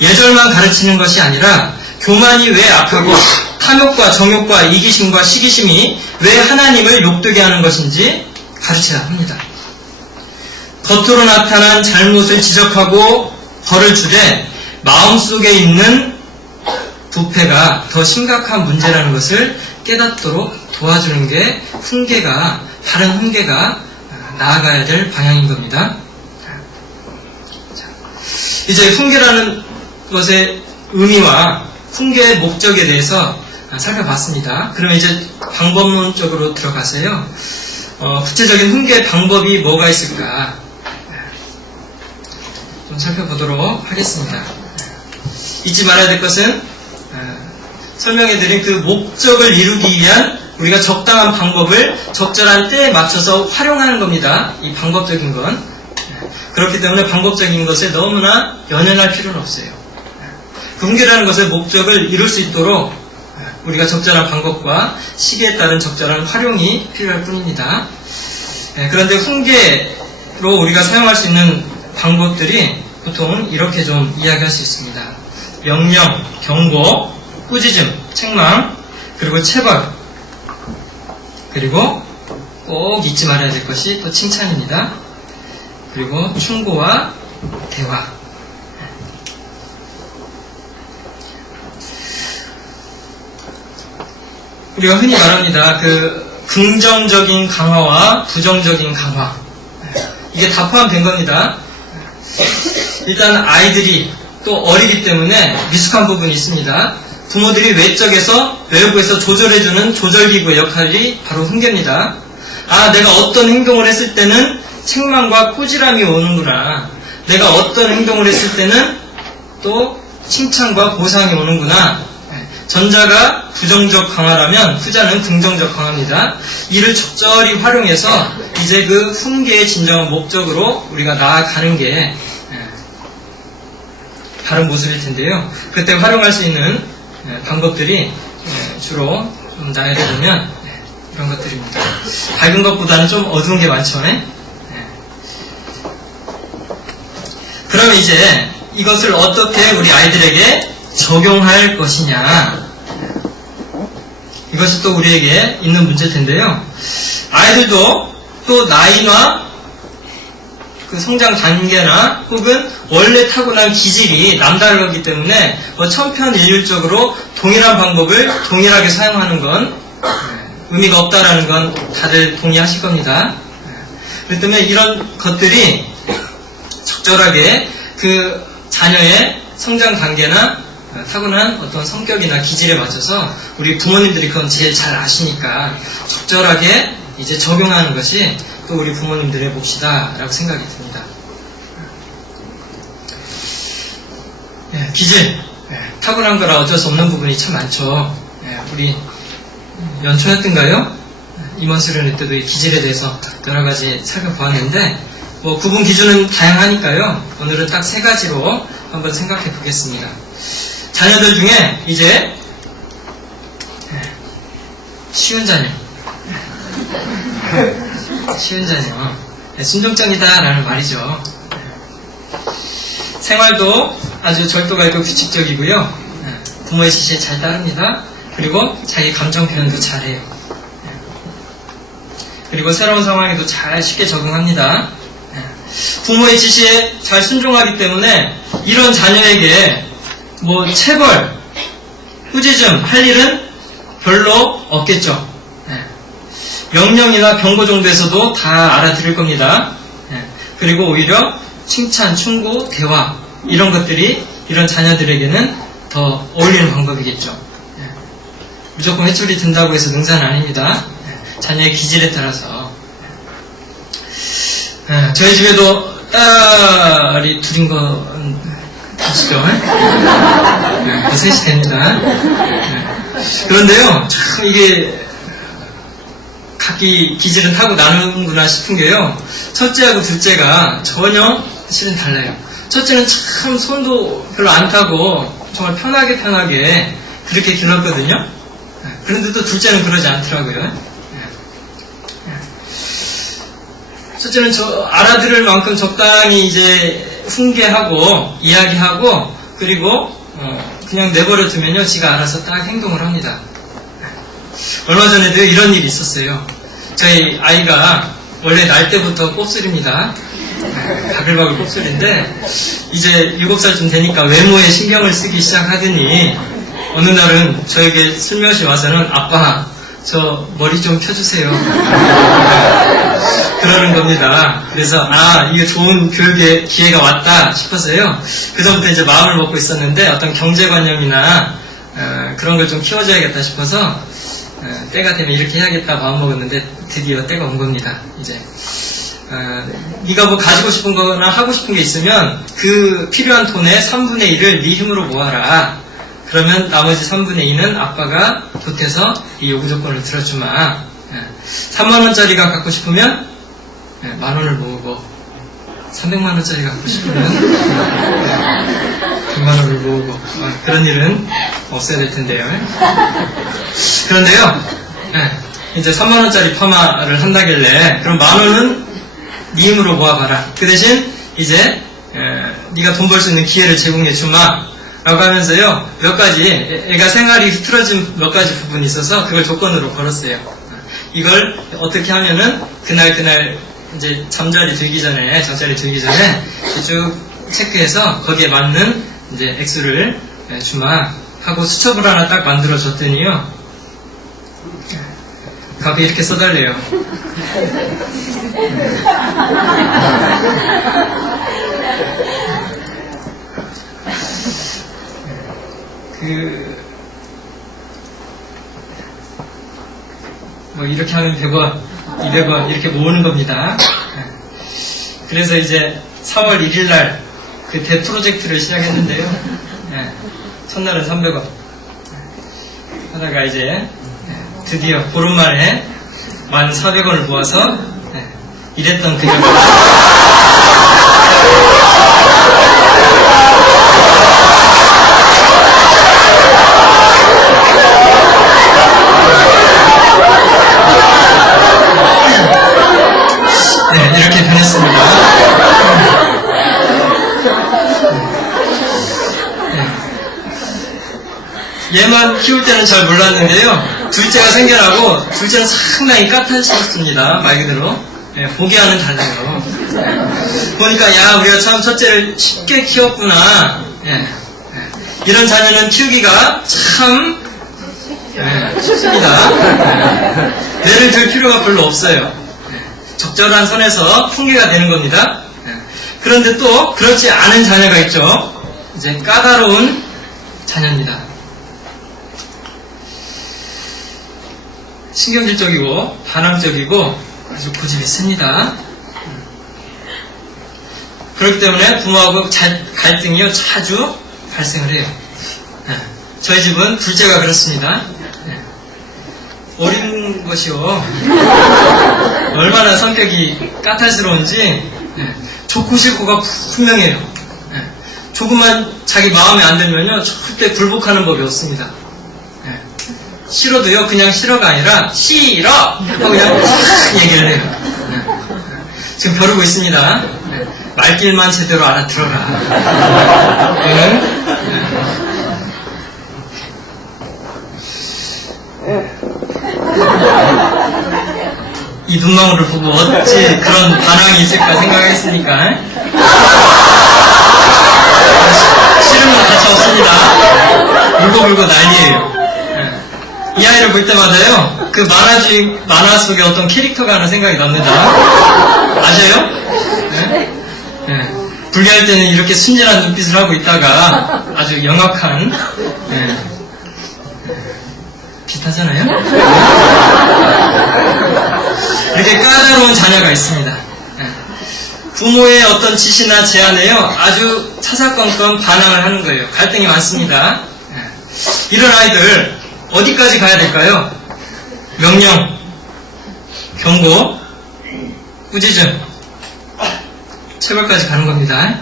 예절만 가르치는 것이 아니라 교만이 왜 악하고 탐욕과 정욕과 이기심과 시기심이 왜 하나님을 욕되게 하는 것인지 가르쳐야 합니다. 겉으로 나타난 잘못을 지적하고 벌을 주되 마음속에 있는 부패가 더 심각한 문제라는 것을 깨닫도록 도와주는 게 바른 훈계가 나아가야 될 방향인 겁니다. 이제 훈계라는 것의 의미와 훈계의 목적에 대해서 살펴봤습니다. 그럼 이제 방법론적으로 들어가서요. 구체적인 훈계 방법이 뭐가 있을까 좀 살펴보도록 하겠습니다. 잊지 말아야 될 것은 설명해드린 그 목적을 이루기 위한 우리가 적당한 방법을 적절한 때에 맞춰서 활용하는 겁니다. 이 방법적인 건. 그렇기 때문에 방법적인 것에 너무나 연연할 필요는 없어요. 그 훈계라는 것의 목적을 이룰 수 있도록 우리가 적절한 방법과 시기에 따른 적절한 활용이 필요할 뿐입니다. 그런데 훈계로 우리가 사용할 수 있는 방법들이 보통 이렇게 좀 이야기할 수 있습니다. 명령, 경고, 꾸짖음, 책망, 그리고 체벌, 그리고 꼭 잊지 말아야 될 것이 또 칭찬입니다. 그리고 충고와 대화. 우리가 흔히 말합니다. 그 긍정적인 강화와 부정적인 강화. 이게 다 포함된 겁니다. 일단 아이들이 또 어리기 때문에 미숙한 부분이 있습니다. 부모들이 외부에서 조절해주는 조절기구의 역할이 바로 훈계입니다. 내가 어떤 행동을 했을 때는 책망과 꾸지람이 오는구나. 내가 어떤 행동을 했을 때는 또 칭찬과 보상이 오는구나. 전자가 부정적 강화라면 후자는 긍정적 강화입니다. 이를 적절히 활용해서 이제 그 훈계의 진정한 목적으로 우리가 나아가는 게 다른 모습일 텐데요. 그때 활용할 수 있는 방법들이 주로 좀 나열해 보면 이런 것들입니다. 밝은 것보다는 좀 어두운 게 많죠. 그러면 이제 이것을 어떻게 우리 아이들에게 적용할 것이냐, 이것이 또 우리에게 있는 문제일 텐데요. 아이들도 또 나이나 그 성장 단계나 혹은 원래 타고난 기질이 남다르기 때문에 천편일률적으로 동일한 방법을 동일하게 사용하는 건 의미가 없다라는 건 다들 동의하실 겁니다. 그렇기 때문에 이런 것들이 적절하게 그 자녀의 성장 단계나 타고난 어떤 성격이나 기질에 맞춰서 우리 부모님들이 그건 제일 잘 아시니까 적절하게 이제 적용하는 것이 또 우리 부모님들의 몫이다라고 생각이 듭니다. 기질, 타고난 거라 어쩔 수 없는 부분이 참 많죠. 우리 연초였던가요? 임원 수련회 때도 이 기질에 대해서 여러 가지 살펴보았는데 구분 기준은 다양하니까요. 오늘은 딱 3가지로 한번 생각해 보겠습니다. 자녀들 중에 이제 쉬운 자녀, 순종적이다라는 말이죠. 생활도 아주 절도가 있고 규칙적이고요. 부모의 지시에 잘 따릅니다. 그리고 자기 감정 표현도 잘해요. 그리고 새로운 상황에도 잘 쉽게 적응합니다. 부모의 지시에 잘 순종하기 때문에 이런 자녀에게 체벌, 꾸짖음 할 일은 별로 없겠죠. 명령이나 경고 정도에서도 다 알아들을 겁니다. 그리고 오히려 칭찬, 충고, 대화 이런 것들이 이런 자녀들에게는 더 어울리는 방법이겠죠. 무조건 회초리 든다고 해서 능사는 아닙니다. 자녀의 기질에 따라서 저희 집에도 딸이 둘인 거 아시죠? 셋이 됩니다. 그런데요, 참 이게 각기 기질은 타고 나누는구나 싶은 게요, 첫째하고 둘째가 전혀 실은 달라요. 첫째는 참 손도 별로 안 타고 정말 편하게 그렇게 길렀거든요. 그런데도 둘째는 그러지 않더라고요. 첫째는 알아들을 만큼 적당히 이제 훈계하고 이야기하고 그리고 그냥 내버려 두면요, 지가 알아서 딱 행동을 합니다. 얼마 전에도 이런 일이 있었어요. 저희 아이가 원래 날 때부터 곱슬입니다. 바글바글 곱슬인데 이제 7살쯤 되니까 외모에 신경을 쓰기 시작하더니 어느 날은 저에게 슬며시 와서는 아빠, 저 머리 좀 펴주세요. 그러는 겁니다. 그래서 이게 좋은 교육의 기회가 왔다 싶어서요. 그전부터 이제 마음을 먹고 있었는데 어떤 경제관념이나 그런 걸 좀 키워줘야겠다 싶어서 때가 되면 이렇게 해야겠다 마음 먹었는데 드디어 때가 온 겁니다. 이제 네가 뭐 가지고 싶은 거나 하고 싶은 게 있으면 그 필요한 돈의 3분의 1을 네 힘으로 모아라. 그러면 나머지 3분의 2는 아빠가 보태서 이 요구 조건을 들어주마. 3만원짜리가 갖고 싶으면 만원을 모으고 300만원짜리가 갖고 싶으면 100만원을 모으고 그런 일은 없어야 될 텐데요. 그런데요, 이제 3만원짜리 파마를 한다길래 그럼 만원은 네 힘으로 모아봐라. 그 대신 이제 네가 돈 벌 수 있는 기회를 제공해 주마 라고 하면서요, 몇 가지 애가 생활이 흐트러진 몇 가지 부분이 있어서 그걸 조건으로 걸었어요. 이걸 어떻게 하면은 그날 이제 잠자리 들기 전에 잠자리 들기 전에 쭉 체크해서 거기에 맞는 이제 액수를 주마 하고 수첩을 하나 딱 만들어 줬더니요, 갑자기 이렇게 써달래요. 뭐 이렇게 하면 100원, 200원 이렇게 모으는 겁니다. 그래서 이제 3월 1일날 그 대프로젝트를 시작했는데요. 첫날은 300원 하다가 이제 드디어 보름 만에 1,400원을 모아서 일했던 그 결과 이렇게 변했습니다. 얘만 키울 때는 잘 몰랐는데요, 둘째가 생겨나고 둘째는 상당히 까탈스럽습니다. 말 그대로 보기와는 달라요. 보니까 야, 우리가 참 첫째를 쉽게 키웠구나. 이런 자녀는 키우기가 참 쉽습니다. 뇌를 들 필요가 별로 없어요. 적절한 선에서 풍계가 되는 겁니다. 그런데 또 그렇지 않은 자녀가 있죠. 이제 까다로운 자녀입니다. 신경질적이고 반항적이고 아주 고집이 셉니다. 그렇기 때문에 부모하고 갈등이 자주 발생을 해요. 저희 집은 둘째가 그렇습니다. 어린 것이요, 얼마나 성격이 까탈스러운지 좋고 싫고가 분명해요. 조금만 자기 마음에 안 들면요, 절대 굴복하는 법이 없습니다. 싫어도요, 그냥 싫어가 아니라 싫어 하고 그냥 얘기를 해요. 지금 벼르고 있습니다. 말길만 제대로 알아들어라. 이 눈망울을 보고 어찌 그런 반항이 있을까 생각했으니까 싫으면 같이 없습니다. 울고불고 난리예요. 이 아이를 볼 때마다요, 그 만화 속에 어떤 캐릭터가 하나 생각이 납니다. 아셔요? 불교할 때는 이렇게 순진한 눈빛을 하고 있다가 아주 영악한, 비슷하잖아요? 이렇게 까다로운 자녀가 있습니다. 부모의 어떤 지시나 제안에요, 아주 사사건건 반항을 하는 거예요. 갈등이 많습니다. 이런 아이들 어디까지 가야 될까요? 명령, 경고, 꾸짖음, 체벌까지 가는 겁니다.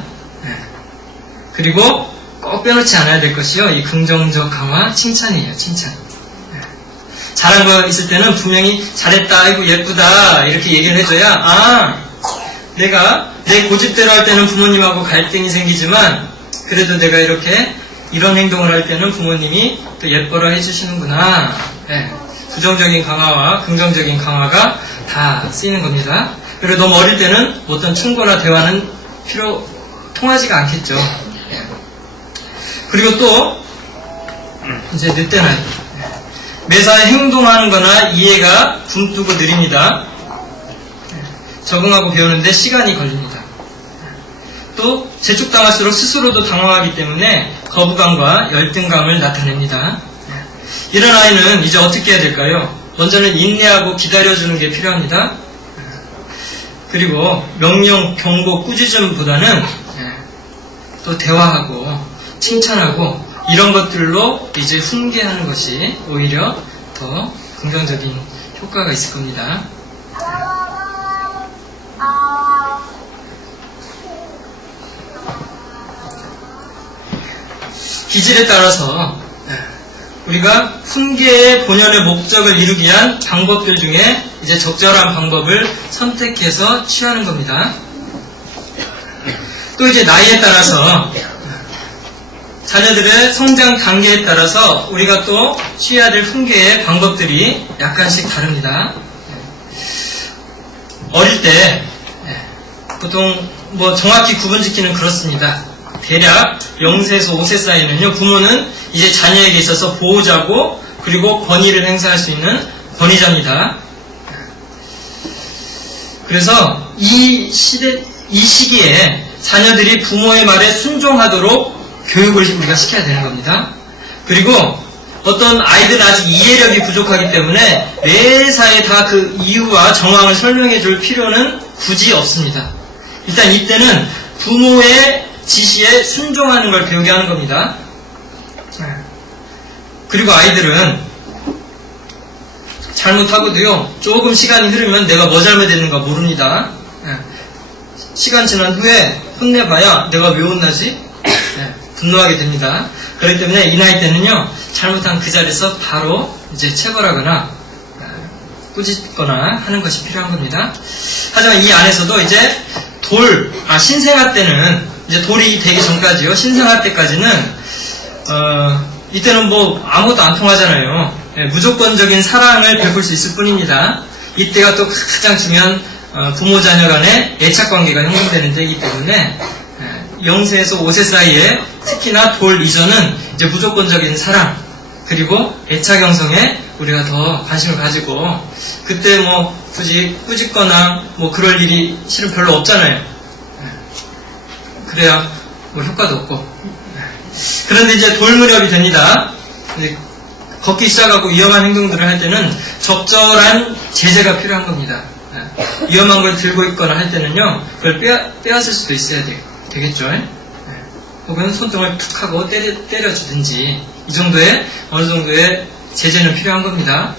그리고 꼭 빼놓지 않아야 될 것이요, 이 긍정적 강화, 칭찬이에요. 칭찬. 잘한 거 있을 때는 분명히 잘했다, 아이고 예쁘다 이렇게 얘기를 해줘야 내가 내 고집대로 할 때는 부모님하고 갈등이 생기지만 그래도 내가 이렇게 이런 행동을 할 때는 부모님이 또 예뻐라 해주시는구나. 부정적인 강화와 긍정적인 강화가 다 쓰이는 겁니다. 그리고 너무 어릴 때는 어떤 충고나 대화는 통하지가 않겠죠. 그리고 또 이제 늦때는 매사에 행동하는 거나 이해가 굼뜨고 느립니다. 적응하고 배우는데 시간이 걸립니다. 또 재촉당할수록 스스로도 당황하기 때문에 거부감과 열등감을 나타냅니다. 이런 아이는 이제 어떻게 해야 될까요? 먼저는 인내하고 기다려주는 게 필요합니다. 그리고 명령, 경고, 꾸짖음보다는 또 대화하고 칭찬하고 이런 것들로 이제 훈계하는 것이 오히려 더 긍정적인 효과가 있을 겁니다. 기질에 따라서 우리가 훈계의 본연의 목적을 이루기 위한 방법들 중에 이제 적절한 방법을 선택해서 취하는 겁니다. 또 이제 나이에 따라서 자녀들의 성장 단계에 따라서 우리가 또 취해야 될 훈계의 방법들이 약간씩 다릅니다. 어릴 때 보통 뭐 정확히 구분짓기는 그렇습니다. 대략 0세에서 5세 사이는요, 부모는 이제 자녀에게 있어서 보호자고 그리고 권위를 행사할 수 있는 권위자입니다. 그래서 이 시기에 자녀들이 부모의 말에 순종하도록 교육을 우리가 시켜야 되는 겁니다. 그리고 어떤 아이들은 아직 이해력이 부족하기 때문에 매사에 다 그 이유와 정황을 설명해 줄 필요는 굳이 없습니다. 일단 이때는 부모의 지시에 순종하는 걸 배우게 하는 겁니다. 그리고 아이들은 잘못하고도요, 조금 시간이 흐르면 내가 뭐 잘못했는가 모릅니다. 시간 지난 후에 혼내봐야 내가 왜 혼나지? 분노하게 됩니다. 그렇기 때문에 이 나이 때는요, 잘못한 그 자리에서 바로 이제 체벌하거나 꾸짖거나 하는 것이 필요한 겁니다. 하지만 이 안에서도 이제 신생아 때는 이제 돌이 되기 전까지요, 신생아 때까지는 이때는 뭐 아무것도 안 통하잖아요. 무조건적인 사랑을 베풀 수 있을 뿐입니다. 이때가 또 가장 중요한 부모 자녀 간의 애착관계가 형성되는 때이기 때문에 0세에서 5세 사이에 특히나 돌 이전은 이제 무조건적인 사랑 그리고 애착 형성에 우리가 더 관심을 가지고 그때 뭐 굳이 꾸짖거나 뭐 그럴 일이 실은 별로 없잖아요. 그래야 뭐 효과도 없고. 그런데 이제 돌 무렵이 됩니다. 걷기 시작하고 위험한 행동들을 할 때는 적절한 제재가 필요한 겁니다. 위험한 걸 들고 있거나 할 때는요, 그걸 빼앗을 수도 있어야 되겠죠. 혹은 손등을 툭 하고 때려주든지 이 정도의 어느 정도의 제재는 필요한 겁니다.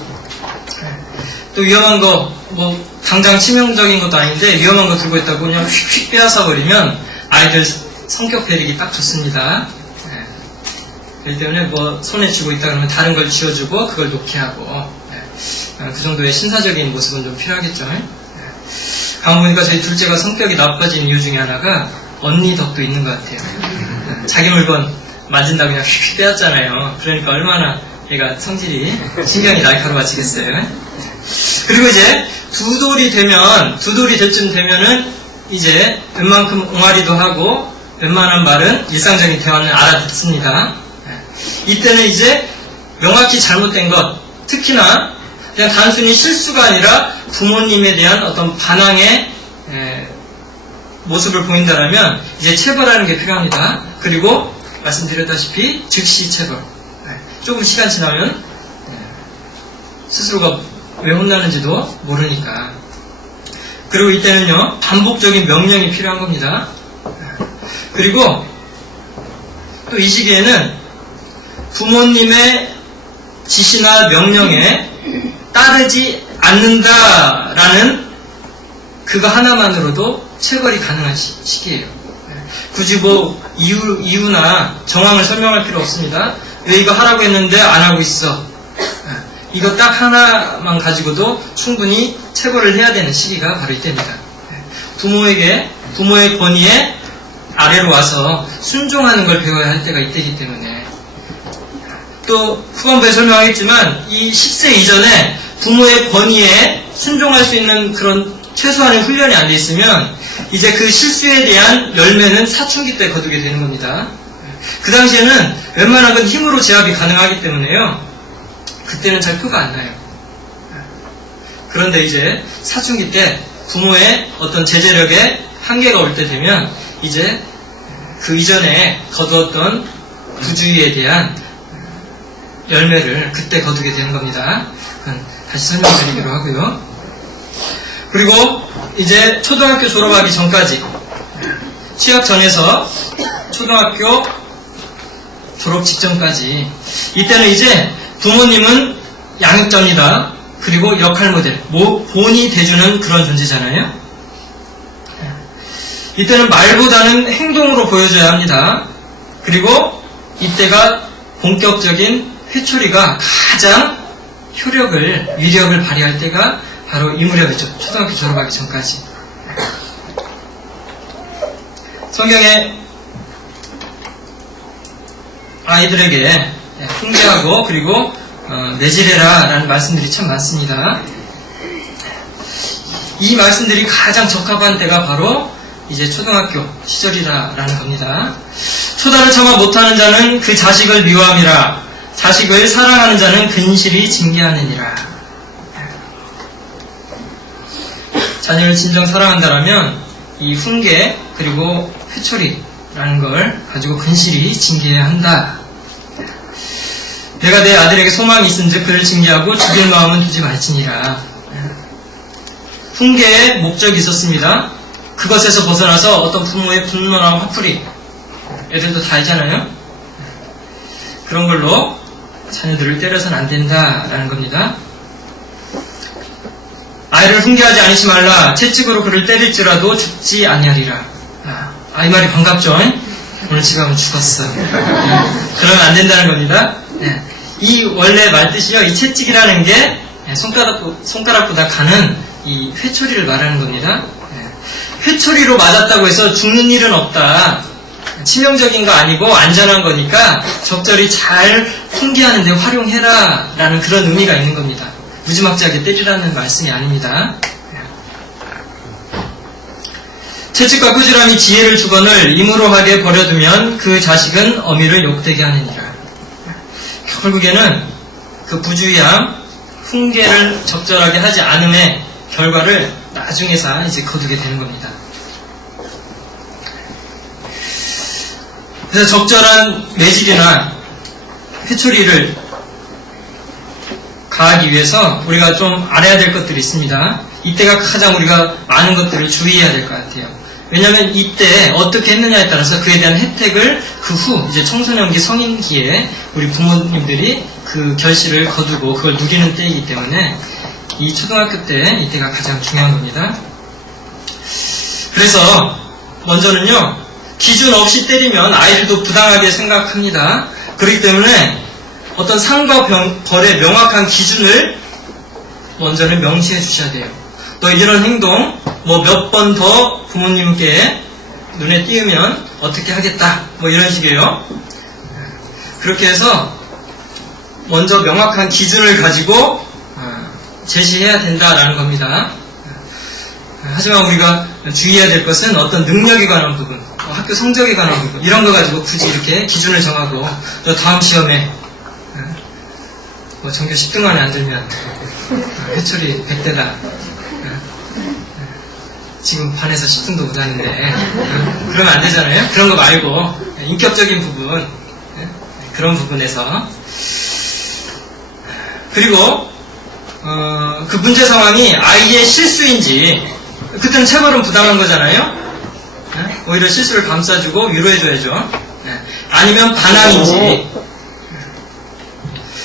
또 위험한 거, 뭐 당장 치명적인 것도 아닌데 위험한 거 들고 있다고 그냥 휙휙 빼앗아 버리면 아이들 성격 배리기 딱 좋습니다. 그렇기 때문에 뭐 손에 쥐고 있다 그러면 다른 걸 쥐어주고 그걸 놓게 하고 그 정도의 신사적인 모습은 좀 필요하겠죠. 가만 보니까 저희 둘째가 성격이 나빠진 이유 중에 하나가 언니 덕도 있는 것 같아요. 자기 물건 만진다고 그냥 휙휙 빼앗잖아요. 그러니까 얼마나 얘가 성질이 신경이 날카로워지겠어요. 그리고 이제 두 돌이 될 쯤 되면은 이제 웬만큼 옹알이도 하고 웬만한 말은 일상적인 대화는 알아듣습니다. 이때는 이제 명확히 잘못된 것, 특히나 그냥 단순히 실수가 아니라 부모님에 대한 어떤 반항의 모습을 보인다라면 이제 체벌하는 게 필요합니다. 그리고 말씀드렸다시피 즉시 체벌. 조금 시간 지나면 스스로가 왜 혼나는지도 모르니까. 그리고 이때는요, 반복적인 명령이 필요한 겁니다. 그리고 또 이 시기에는 부모님의 지시나 명령에 따르지 않는다라는 그거 하나만으로도 체벌이 가능한 시기예요. 굳이 뭐 이유나 정황을 설명할 필요 없습니다. 왜 이거 하라고 했는데 안 하고 있어. 이거 딱 하나만 가지고도 충분히 체벌을 해야 되는 시기가 바로 이때입니다. 부모의 권위에 아래로 와서 순종하는 걸 배워야 할 때가 이때이기 때문에, 또 후반부에 설명하겠지만 이 10세 이전에 부모의 권위에 순종할 수 있는 그런 최소한의 훈련이 안 돼 있으면 이제 그 실수에 대한 열매는 사춘기 때 거두게 되는 겁니다. 그 당시에는 웬만한 건 힘으로 제압이 가능하기 때문에요, 그때는 잘 표가 안 나요. 그런데 이제 사춘기 때 부모의 어떤 제재력에 한계가 올 때 되면 이제 그 이전에 거두었던 부주의에 대한 열매를 그때 거두게 되는 겁니다. 다시 설명드리기로 하고요. 그리고 이제 초등학교 졸업하기 전까지, 취학 전에서 초등학교 졸업 직전까지, 이때는 이제 부모님은 양육자입니다. 그리고 역할 모델, 본이 돼주는 그런 존재잖아요. 이때는 말보다는 행동으로 보여줘야 합니다. 그리고 이때가 본격적인 회초리가 가장 위력을 발휘할 때가 바로 이 무렵이죠. 초등학교 졸업하기 전까지. 성경에 아이들에게 훈계하고 그리고 내지래라 라는 말씀들이 참 많습니다. 이 말씀들이 가장 적합한 때가 바로 이제 초등학교 시절이라는 겁니다. 초다를 참아 못하는 자는 그 자식을 미워함이라. 자식을 사랑하는 자는 근실이 징계하느니라. 자녀를 진정 사랑한다라면 이 훈계 그리고 회초리라는 걸 가지고 근실이 징계해야 한다. 내가 내 아들에게 소망이 있은즉 그를 징계하고 죽일 마음은 두지 말지니라. 훈계의 목적이 있었습니다. 그것에서 벗어나서 어떤 부모의 분노나 화풀이, 애들도 다 알잖아요. 그런 걸로 자녀들을 때려서는 안 된다라는 겁니다. 아이를 훈계하지 않으시 말라. 채찍으로 그를 때릴지라도 죽지 아니하리라. 이 말이 반갑죠? 오늘 집에 가면 죽었어. 그러면 안 된다는 겁니다. 이 원래 말뜻이요, 이 채찍이라는 게 손가락보다 가는 이 회초리를 말하는 겁니다. 회초리로 맞았다고 해서 죽는 일은 없다. 치명적인 거 아니고 안전한 거니까 적절히 잘 훈계하는 데 활용해라 라는 그런 의미가 있는 겁니다. 무지막지하게 때리라는 말씀이 아닙니다. 채찍과 꾸지람이 지혜를 주거늘 임으로 하게 버려두면 그 자식은 어미를 욕되게 하느니라. 결국에는 그 부주의함, 훈계를 적절하게 하지 않음의 결과를 나중에서 이제 거두게 되는 겁니다. 그래서 적절한 매질이나 회초리를 가하기 위해서 우리가 좀 알아야 될 것들이 있습니다. 이때가 가장 우리가 많은 것들을 주의해야 될 것 같아요. 왜냐하면 이때 어떻게 했느냐에 따라서 그에 대한 혜택을 그 후 이제 청소년기 성인기에 우리 부모님들이 그 결실을 거두고 그걸 누리는 때이기 때문에 이 초등학교 때 이때가 가장 중요한 겁니다. 그래서 먼저는요, 기준 없이 때리면 아이들도 부당하게 생각합니다. 그렇기 때문에 어떤 상과 벌의 명확한 기준을 먼저는 명시해 주셔야 돼요. 너 이런 행동 뭐 몇 번 더 부모님께 눈에 띄우면 어떻게 하겠다, 뭐 이런 식이에요. 그렇게 해서 먼저 명확한 기준을 가지고 제시해야 된다라는 겁니다. 하지만 우리가 주의해야 될 것은 어떤 능력에 관한 부분, 학교 성적에 관한 부분, 이런 거 가지고 굳이 이렇게 기준을 정하고 너 다음 시험에 뭐 전교 10등 안에 안 들면 회초리 100대다. 지금 반에서 10등도 못하는데 그러면 안 되잖아요. 그런 거 말고 인격적인 부분, 그런 부분에서. 그리고 그 문제 상황이 아이의 실수인지 그때는 체벌은 부당한 거잖아요. 네? 오히려 실수를 감싸주고 위로해줘야죠. 네. 아니면 반항인지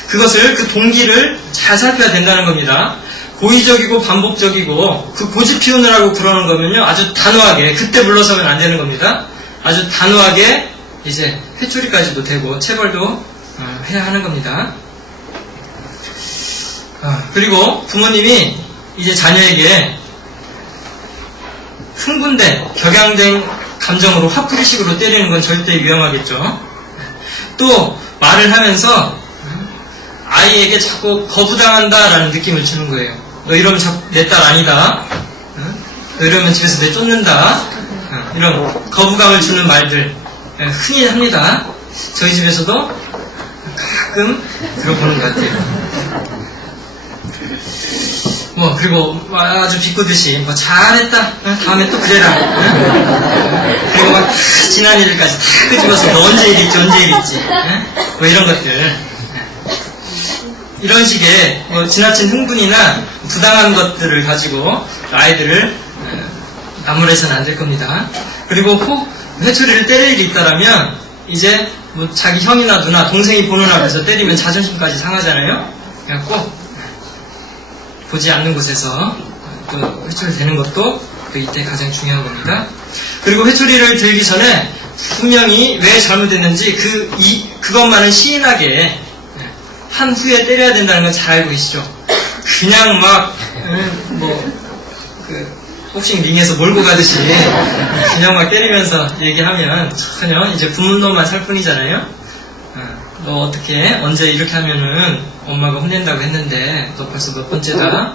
그것을 그 동기를 잘 살펴야 된다는 겁니다. 고의적이고 반복적이고 그 고집 피우느라고 그러는 거면요 아주 단호하게 그때 물러서면 안 되는 겁니다. 아주 단호하게 이제 회초리까지도 되고 체벌도 해야 하는 겁니다. 그리고 부모님이 이제 자녀에게 흥분된 격양된 감정으로 화풀이식으로 때리는 건 절대 위험하겠죠. 또 말을 하면서 아이에게 자꾸 거부당한다라는 느낌을 주는 거예요. 너 이러면 내 딸 아니다. 너 이러면 집에서 내 쫓는다. 이런 거부감을 주는 말들 흔히 합니다. 저희 집에서도 가끔 들어보는 것 같아요. 그리고 아주 비꼬듯이 잘했다. 다음에 또 그래라. 그리고 막 지난 일들까지 다 끄집어서 너 언제 이랬지 언제 이랬지. 이런 것들. 이런 식의 지나친 흥분이나 부당한 것들을 가지고 아이들을 나무래서는 안 될 겁니다. 그리고 혹 회초리를 때릴 일이 있다라면 이제 자기 형이나 누나, 동생이 보는 앞에서 때리면 자존심까지 상하잖아요. 그냥 꼭 보지 않는 곳에서 또 회초리를 대는 것도 또 이때 가장 중요한 겁니다. 그리고 회초리를 들기 전에 분명히 왜 잘못됐는지 그것만은 시인하게 한 후에 때려야 된다는 건 잘 알고 계시죠? 그냥 막 복싱 링에서 몰고 가듯이 그냥 막 때리면서 얘기하면 전혀 이제 분노만 살 뿐이잖아요. 너 어떻게 언제 이렇게 하면은 엄마가 혼낸다고 했는데 너 벌써 몇 번째다.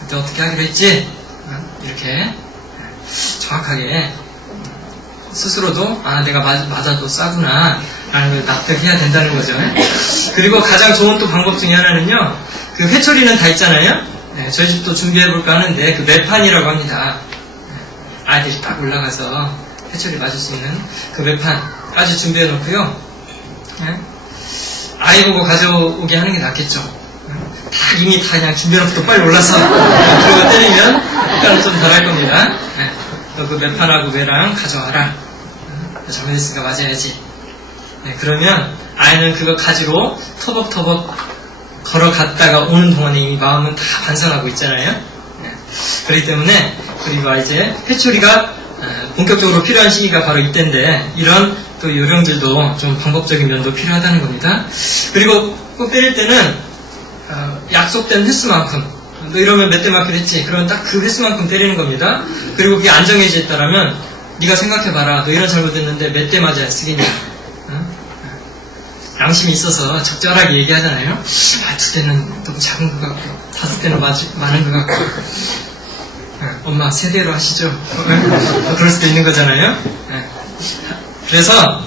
그때 어떻게 하기로 했지? 이렇게 정확하게 스스로도 내가 맞아도 싸구나 라는 걸 납득해야 된다는 거죠. 그리고 가장 좋은 또 방법 중에 하나는요, 그 회초리는 다 있잖아요. 저희 집도 준비해볼까 하는데 그 매판이라고 합니다. 아이들이 딱 올라가서 회초리 맞을 수 있는 그 매판까지 준비해놓고요. 아이 보고 가져오게 하는 게 낫겠죠. 이미 다 그냥 준비해놓고 빨리 올라서 그러고 때리면 효과는 좀 덜 할 겁니다. 너 그 매판하고 매랑 가져와라. 잘못했으니까 맞아야지. 그러면 아이는 그거 가지고 터벅터벅 걸어갔다가 오는 동안에 이미 마음은 다 반성하고 있잖아요. 그렇기 때문에 그리고 이제 회초리가 본격적으로 필요한 시기가 바로 이때인데 이런 또 요령들도 좀 방법적인 면도 필요하다는 겁니다. 그리고 꼭 때릴 때는 약속된 횟수만큼 너 이러면 몇 대 맞기로 했지. 그러면 딱 그 횟수만큼 때리는 겁니다. 그리고 그게 안정해져 있다라면 네가 생각해봐라. 너 이런 잘못했는데 몇 대 맞아야 쓰겠냐. 양심이 있어서 적절하게 얘기하잖아요. 2대는 너무 작은 것 같고 5대는 많은 것 같고 엄마 3대로 하시죠. 그럴 수도 있는 거잖아요. 그래서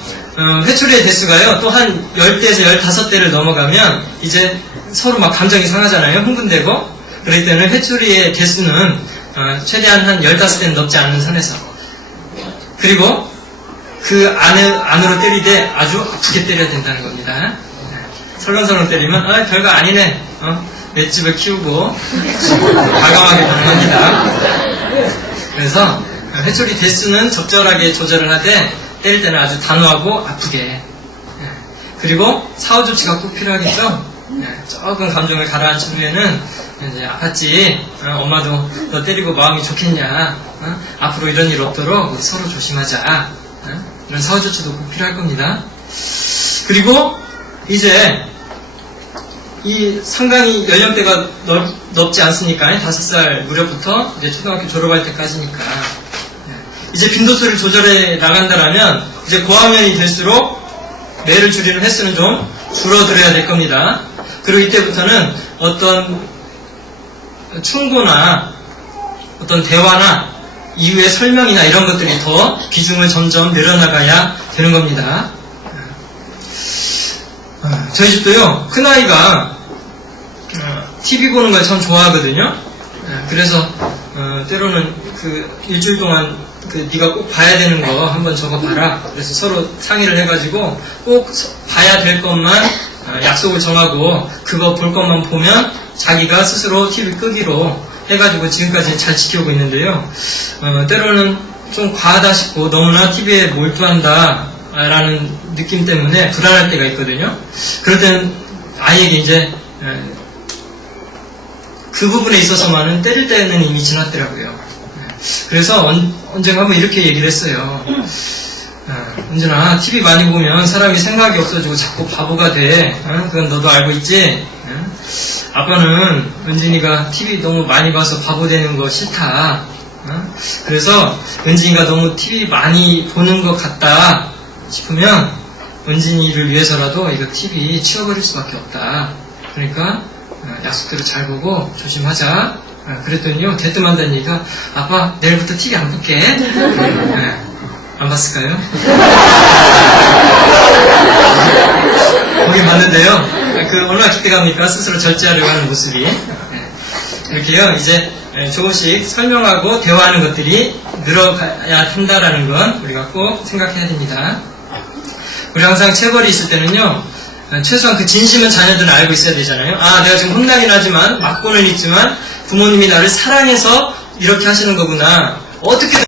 회초리의 대수가요 또 한 10대에서 15대를 넘어가면 이제 서로 막 감정이 상하잖아요. 흥분되고. 그럴 때는 회초리의 대수는 최대한 한 15대는 넘지 않는 선에서, 그리고 그 안으로 때리되 아주 아프게 때려야 된다는 겁니다. 설렁설렁 때리면 별거 아니네. 맷집을 키우고 과감하게 반응합니다. 그래서 회초리 대수는 적절하게 조절을 하되 때릴 때는 아주 단호하고 아프게. 그리고 사후 조치가 꼭 필요하겠죠. 조금 감정을 가라앉힌 후에는 이제 아팠지. 엄마도 너 때리고 마음이 좋겠냐. 앞으로 이런 일 없도록 우리 서로 조심하자. 이런 사후 조치도 꼭 필요할 겁니다. 그리고 이제 이 상당히 연령대가 넓지 않습니까? 5살 무렵부터 이제 초등학교 졸업할 때까지니까 이제 빈도수를 조절해 나간다라면 이제 고학년이 될수록 매를 줄이는 횟수는 좀 줄어들어야 될 겁니다. 그리고 이때부터는 어떤 충고나 어떤 대화나 이후의 설명이나 이런 것들이 더 비중을 점점 늘어나가야 되는 겁니다. 저희 집도요, 큰아이가 TV 보는 걸 참 좋아하거든요. 그래서 때로는 그 일주일 동안 네가 꼭 봐야 되는 거 한번 적어봐라. 그래서 서로 상의를 해가지고 꼭 봐야 될 것만 약속을 정하고 그거 볼 것만 보면 자기가 스스로 TV 끄기로 해가지고 지금까지 잘 지켜오고 있는데요. 때로는 좀 과하다 싶고 너무나 TV에 몰두한다 라는 느낌 때문에 불안할 때가 있거든요. 그럴 때는 아이에게 이제 그 부분에 있어서만은 때릴 때는 이미 지났더라고요. 그래서 언젠가 한번 이렇게 얘기를 했어요. 은준아, TV 많이 보면 사람이 생각이 없어지고 자꾸 바보가 돼. 그건 너도 알고 있지? 아빠는 은진이가 TV 너무 많이 봐서 바보 되는 거 싫다. 그래서 은진이가 너무 TV 많이 보는 것 같다 싶으면 은진이를 위해서라도 이거 TV 치워버릴 수밖에 없다. 그러니까 약속대로 잘 보고 조심하자. 그랬더니요, 대뜸한다는 얘기가, 아빠 내일부터 TV 안 볼게. 안 봤을까요? 보긴 봤는데요. 얼마나 기대갑니까? 스스로 절제하려고 하는 모습이. 이렇게요, 이제 조금씩 설명하고 대화하는 것들이 늘어가야 한다라는 건 우리가 꼭 생각해야 됩니다. 우리 항상 체벌이 있을 때는요, 최소한 그 진심은 자녀들은 알고 있어야 되잖아요. 아, 내가 지금 혼나긴 하지만, 맞고는 있지만, 부모님이 나를 사랑해서 이렇게 하시는 거구나. 어떻게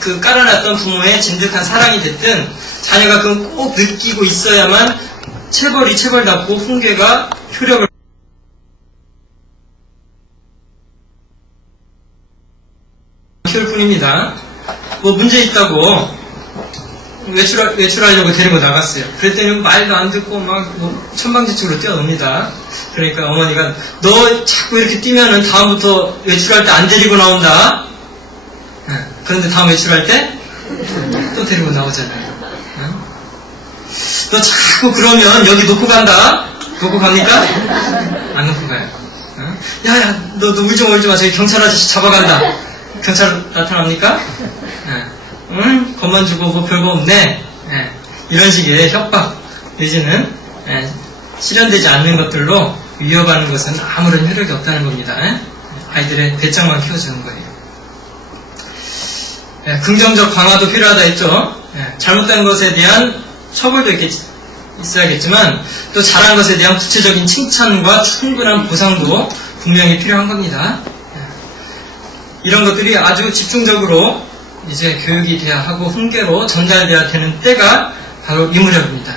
그 깔아놨던 부모의 진득한 사랑이 됐든 자녀가 그건 꼭 느끼고 있어야만 체벌답고 훈계가 효력을 키울 뿐입니다. 뭐 문제 있다고 외출하려고 데리고 나갔어요. 그랬더니 말도 안 듣고 막 천방지축으로 뛰어놉니다. 그러니까 어머니가 너 자꾸 이렇게 뛰면은 다음부터 외출할 때 안 데리고 나온다. 그런데 다음 외출할 때 또 데리고 나오잖아요. 너 자꾸 그러면 여기 놓고 간다. 놓고 갑니까? 안 놓고 가요. 야야 너 울지 마. 저기 경찰 아저씨 잡아간다. 경찰 나타납니까? 응? 겁만 주고 뭐 별거 없네. 이런 식의 협박 내지는 실현되지 않는 것들로 위협하는 것은 아무런 효력이 없다는 겁니다. 아이들의 배짱만 키워주는 거예요. 긍정적 강화도 필요하다 했죠. 잘못된 것에 대한 처벌도 있어야겠지만 또 잘한 것에 대한 구체적인 칭찬과 충분한 보상도 분명히 필요한 겁니다. 이런 것들이 아주 집중적으로 이제 교육이 돼야 하고 훈계로 전달돼야 되는 때가 바로 이 무렵입니다.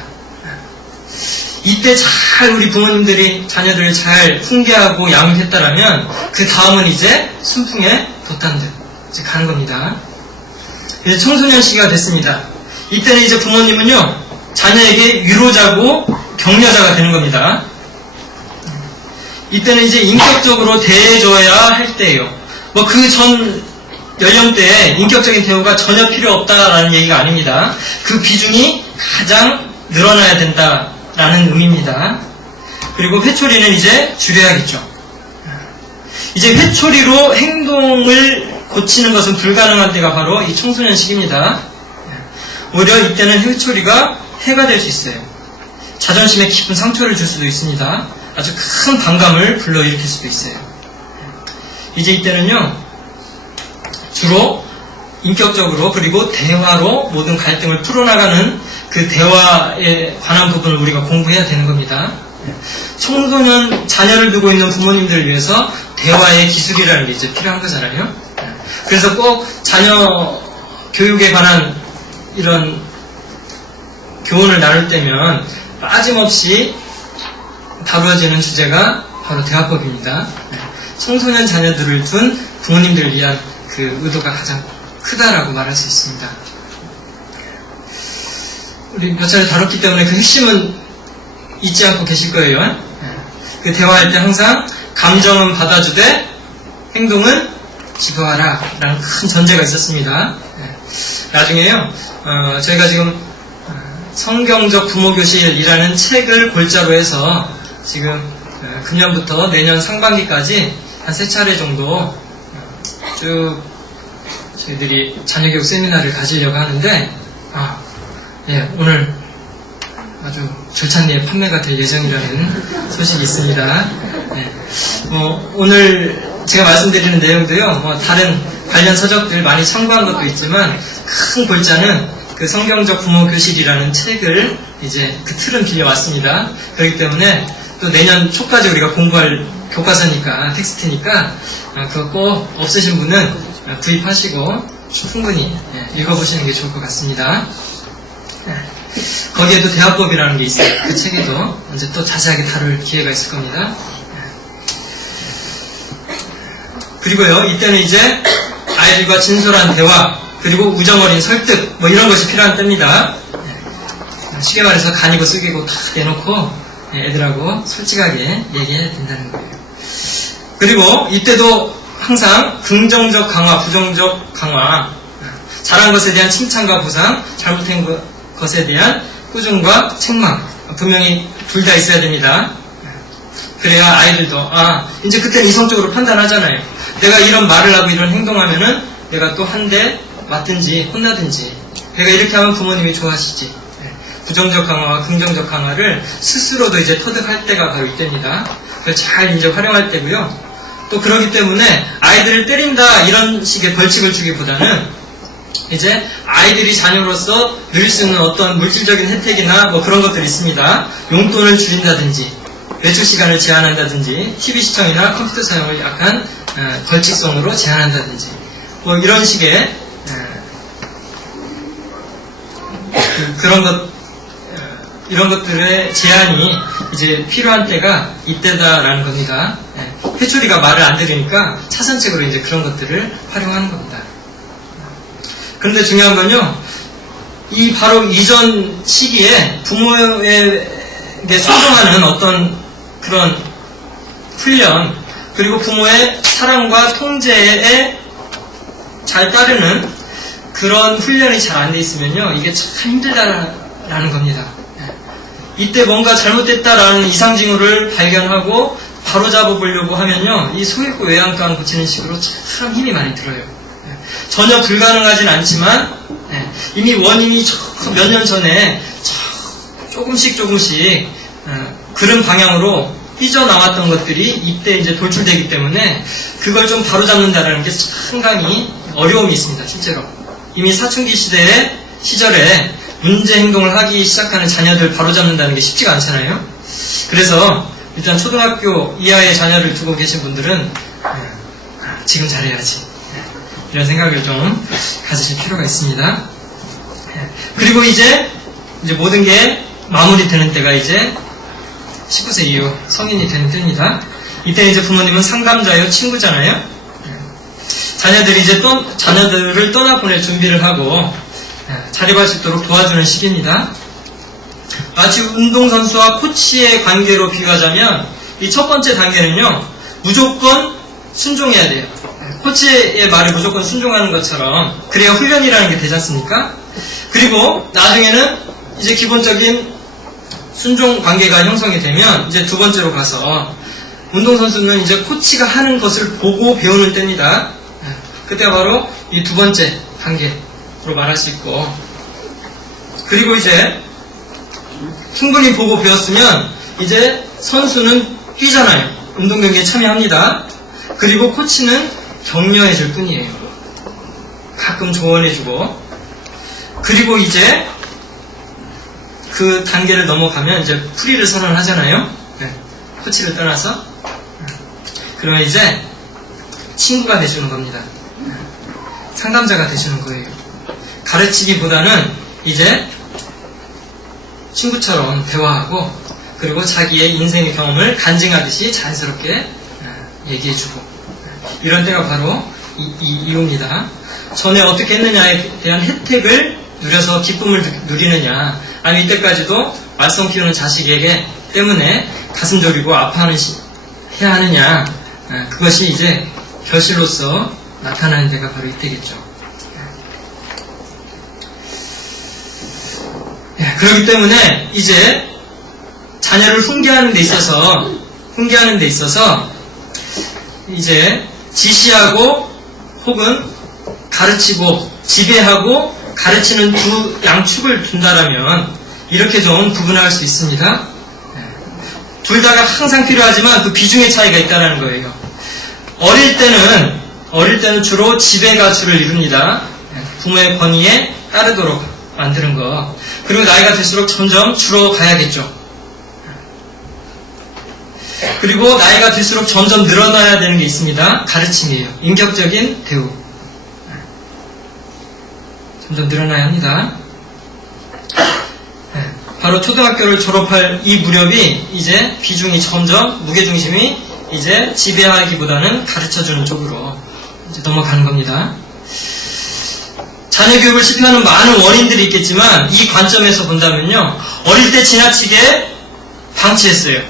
이때 잘 우리 부모님들이 자녀들을 잘 훈계하고 양육했다라면 그 다음은 이제 순풍에 돛단 듯 이제 가는 겁니다. 이제 청소년 시기가 됐습니다. 이때는 이제 부모님은요 자녀에게 위로자고 격려자가 되는 겁니다. 이때는 이제 인격적으로 대해줘야 할 때예요. 뭐 그 전 연령대에 인격적인 대우가 전혀 필요 없다라는 얘기가 아닙니다. 그 비중이 가장 늘어나야 된다라는 의미입니다. 그리고 회초리는 이제 줄여야겠죠. 이제 회초리로 행동을 고치는 것은 불가능한 때가 바로 이 청소년 시기입니다. 오히려 이때는 회초리가 해가 될 수 있어요. 자존심에 깊은 상처를 줄 수도 있습니다. 아주 큰 반감을 불러일으킬 수도 있어요. 이제 이때는요 주로 인격적으로 그리고 대화로 모든 갈등을 풀어나가는 그 대화에 관한 부분을 우리가 공부해야 되는 겁니다. 청소년 자녀를 두고 있는 부모님들을 위해서 대화의 기술이라는 게 이제 필요한 거잖아요. 그래서 꼭 자녀 교육에 관한 이런 교훈을 나눌 때면 빠짐없이 다루어지는 주제가 바로 대화법입니다. 청소년 자녀들을 둔 부모님들을 위한 그 의도가 가장 크다라고 말할 수 있습니다. 우리 몇 차례 다뤘기 때문에 그 핵심은 잊지 않고 계실 거예요. 그 대화할 때 항상 감정은 받아주되 행동은 지도하라 라는 큰 전제가 있었습니다. 나중에요 저희가 지금 성경적 부모교실이라는 책을 골자로 해서 지금 금년부터 내년 상반기까지 한 3차례 정도 쭉 저희들이 자녀교육 세미나를 가지려고 하는데 오늘 아주 절찬리에 판매가 될 예정이라는 소식이 있습니다. 오늘 제가 말씀드리는 내용도요 다른 관련 서적들 많이 참고한 것도 있지만 큰 골자는 그 성경적 부모교실이라는 책을 이제 그 틀은 빌려왔습니다. 그렇기 때문에 또 내년 초까지 우리가 공부할 교과서니까, 텍스트니까, 그거 꼭 없으신 분은 구입하시고 충분히 읽어보시는 게 좋을 것 같습니다. 거기에도 대화법이라는 게 있어요. 그 책에도 언제 또 자세하게 다룰 기회가 있을 겁니다. 그리고요, 이때는 이제 아이들과 진솔한 대화, 그리고 우정어린 설득, 뭐 이런 것이 필요한 때입니다. 쉽게 말해서 간이고 쓰기고 다 내놓고 애들하고 솔직하게 얘기해야 된다는 거예요. 그리고 이때도 항상 긍정적 강화, 부정적 강화, 잘한 것에 대한 칭찬과 보상, 잘못한 것에 대한 꾸중과 책망, 분명히 둘 다 있어야 됩니다. 그래야 아이들도 이제 그때는 이성적으로 판단하잖아요. 내가 이런 말을 하고 이런 행동하면은 내가 또 한 대 맞든지 혼나든지, 내가 이렇게 하면 부모님이 좋아하시지. 부정적 강화와 긍정적 강화를 스스로도 이제 터득할 때가 바로 이때입니다. 그걸 잘 이제 활용할 때고요. 또 그러기 때문에 아이들을 때린다 이런 식의 벌칙을 주기보다는 이제 아이들이 자녀로서 누릴 수 있는 어떤 물질적인 혜택이나 뭐 그런 것들이 있습니다. 용돈을 줄인다든지, 외출 시간을 제한한다든지, TV 시청이나 컴퓨터 사용을 약간 벌칙성으로 제한한다든지, 뭐 이런 식의 이런 것들의 제한이 이제 필요한 때가 이때다라는 겁니다. 회초리가 말을 안 들으니까 차선책으로 이제 그런 것들을 활용하는 겁니다. 그런데 중요한 건요, 이 바로 이전 시기에 부모에게 순종하는 어떤 그런 훈련, 그리고 부모의 사랑과 통제에 잘 따르는 그런 훈련이 잘 안 돼 있으면요, 이게 참 힘들다라는 겁니다. 이때 뭔가 잘못됐다라는 이상 징후를 발견하고 바로잡아 보려고 하면요, 이 소액고 외양간 고치는 식으로 참 힘이 많이 들어요. 전혀 불가능하진 않지만 이미 원인이 몇 년 전에 조금씩 그런 방향으로 삐져나왔던 것들이 이때 이제 돌출되기 때문에 그걸 좀 바로잡는다는 게 상당히 어려움이 있습니다. 실제로 이미 사춘기 시절에 문제 행동을 하기 시작하는 자녀들 바로잡는다는 게 쉽지가 않잖아요. 그래서 일단 초등학교 이하의 자녀를 두고 계신 분들은 지금 잘해야지, 이런 생각을 좀 가지실 필요가 있습니다. 그리고 이제 모든 게 마무리되는 때가 이제 19세 이후 성인이 되는 때입니다. 이때 이제 부모님은 상담자요, 친구잖아요. 자녀들이 이제 자녀들을 떠나보낼 준비를 하고 자립할 수 있도록 도와주는 시기입니다. 마치 운동선수와 코치의 관계로 비유하자면 이 첫 번째 단계는요, 무조건 순종해야 돼요. 코치의 말에 무조건 순종하는 것처럼 그래야 훈련이라는 게 되지 않습니까? 그리고 나중에는 이제 기본적인 순종 관계가 형성이 되면 이제 두 번째로 가서 운동선수는 이제 코치가 하는 것을 보고 배우는 때입니다. 그때가 바로 이 두 번째 단계로 말할 수 있고, 그리고 이제 충분히 보고 배웠으면 이제 선수는 뛰잖아요. 운동 경기에 참여합니다. 그리고 코치는 격려해줄 뿐이에요. 가끔 조언해주고, 그리고 이제 그 단계를 넘어가면 이제 프리를 선언하잖아요. 코치를 떠나서. 그러면 이제 친구가 되주는 겁니다. 상담자가 되주는 거예요. 가르치기보다는 이제 친구처럼 대화하고, 그리고 자기의 인생의 경험을 간증하듯이 자연스럽게 얘기해주고, 이런 때가 바로 이유입니다. 전에 어떻게 했느냐에 대한 혜택을 누려서 기쁨을 누리느냐, 아니면 이때까지도 말썽 피우는 자식에게 때문에 가슴 졸이고 아파하는 해야 하느냐, 그것이 이제 결실로서 나타나는 데가 바로 이때겠죠. 그렇기 때문에 이제 자녀를 훈계하는 데 있어서 이제 지시하고 혹은 가르치고 지배하고 가르치는 두 양축을 둔다라면 이렇게 좀 구분할 수 있습니다. 둘 다가 항상 필요하지만 그 비중의 차이가 있다는 거예요. 어릴 때는 주로 지배가 주를 이룹니다. 부모의 권위에 따르도록 만드는 거. 그리고 나이가 들수록 점점 줄어가야겠죠. 그리고 나이가 들수록 점점 늘어나야 되는 게 있습니다. 가르침이에요. 인격적인 대우. 점점 늘어나야 합니다. 바로 초등학교를 졸업할 이 무렵이 이제 비중이 점점 무게중심이 이제 지배하기보다는 가르쳐주는 쪽으로 이제 넘어가는 겁니다. 자녀 교육을 실패하는 많은 원인들이 있겠지만 이 관점에서 본다면요. 어릴 때 지나치게 방치했어요.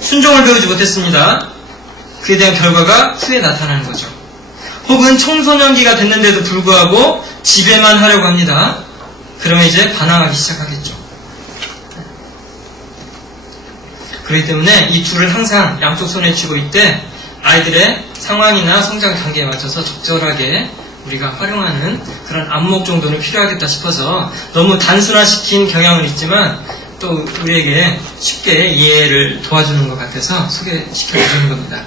순종을 배우지 못했습니다. 그에 대한 결과가 후에 나타나는 거죠. 혹은 청소년기가 됐는데도 불구하고 지배만 하려고 합니다. 그러면 이제 반항하기 시작하겠죠. 그렇기 때문에 이 둘을 항상 양쪽 손에 쥐고 있되 아이들의 상황이나 성장 단계에 맞춰서 적절하게 우리가 활용하는 그런 안목 정도는 필요하겠다 싶어서 너무 단순화시킨 경향은 있지만 또 우리에게 쉽게 이해를 도와주는 것 같아서 소개시켜주는 겁니다.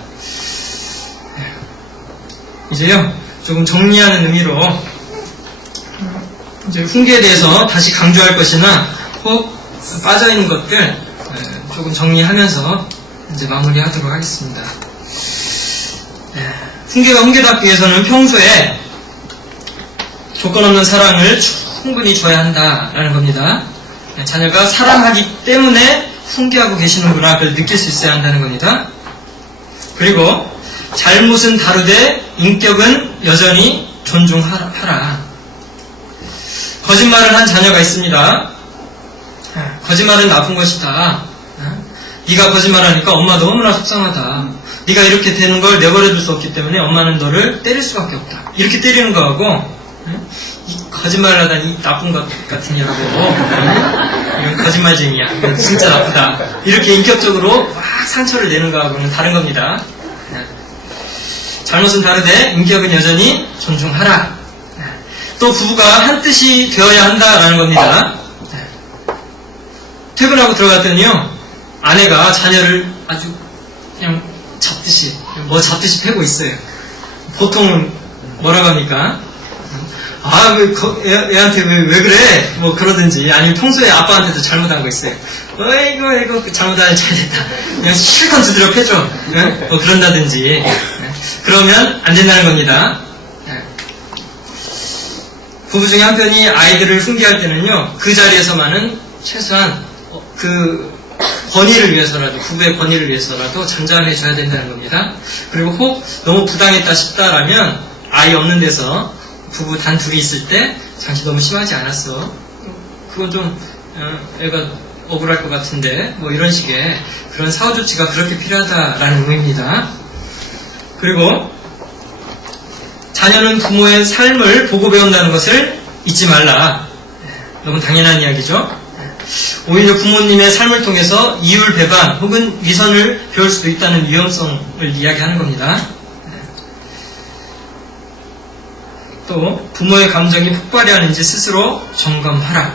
이제요, 조금 정리하는 의미로 이제 훈계에 대해서 다시 강조할 것이나 혹 빠져있는 것들 조금 정리하면서 이제 마무리하도록 하겠습니다. 훈계가 훈계답기 위해서는 평소에 조건 없는 사랑을 충분히 줘야 한다라는 겁니다. 자녀가 사랑하기 때문에 훈계하고 계시는구나 그걸 느낄 수 있어야 한다는 겁니다. 그리고 잘못은 다르되 인격은 여전히 존중하라. 거짓말을 한 자녀가 있습니다. 거짓말은 나쁜 것이다. 네가 거짓말하니까 엄마 너무나 속상하다. 네가 이렇게 되는 걸 내버려둘 수 없기 때문에 엄마는 너를 때릴 수밖에 없다. 이렇게 때리는 거하고 이 거짓말을 하다니 나쁜 것 같은 이라고 이건 거짓말쟁이야. 이건 진짜 나쁘다. 이렇게 인격적으로 막 상처를 내는 거하고는 다른 겁니다. 잘못은 다르되 인격은 여전히 존중하라. 또 부부가 한 뜻이 되어야 한다라는 겁니다. 퇴근하고 들어갔더니요, 아내가 자녀를 아주 그냥 잡듯이 패고 있어요. 보통은 뭐라고 합니까? 아, 애한테 왜 그래? 뭐 그러든지, 아니면 평소에 아빠한테도 잘못한 거 있어요. 이거 잘못하면 잘됐다. 그냥 실컷 두드려 패줘. 뭐 그런다든지. 그러면 안 된다는 겁니다. 부부 중에 한 편이 아이들을 훈계할 때는요, 그 자리에서만은 최소한 그 권위를 위해서라도, 부부의 권위를 위해서라도 잔잔해줘야 된다는 겁니다. 그리고 혹 너무 부당했다 싶다라면 아이 없는 데서 부부 단 둘이 있을 때 잠시 너무 심하지 않았어. 그건 좀 애가 억울할 것 같은데 뭐 이런 식의 그런 사후 조치가 그렇게 필요하다라는 의미입니다. 그리고 자녀는 부모의 삶을 보고 배운다는 것을 잊지 말라. 너무 당연한 이야기죠. 오히려 부모님의 삶을 통해서 이율 배반 혹은 위선을 배울 수도 있다는 위험성을 이야기하는 겁니다. 또 부모의 감정이 폭발이 하는지 스스로 점검하라.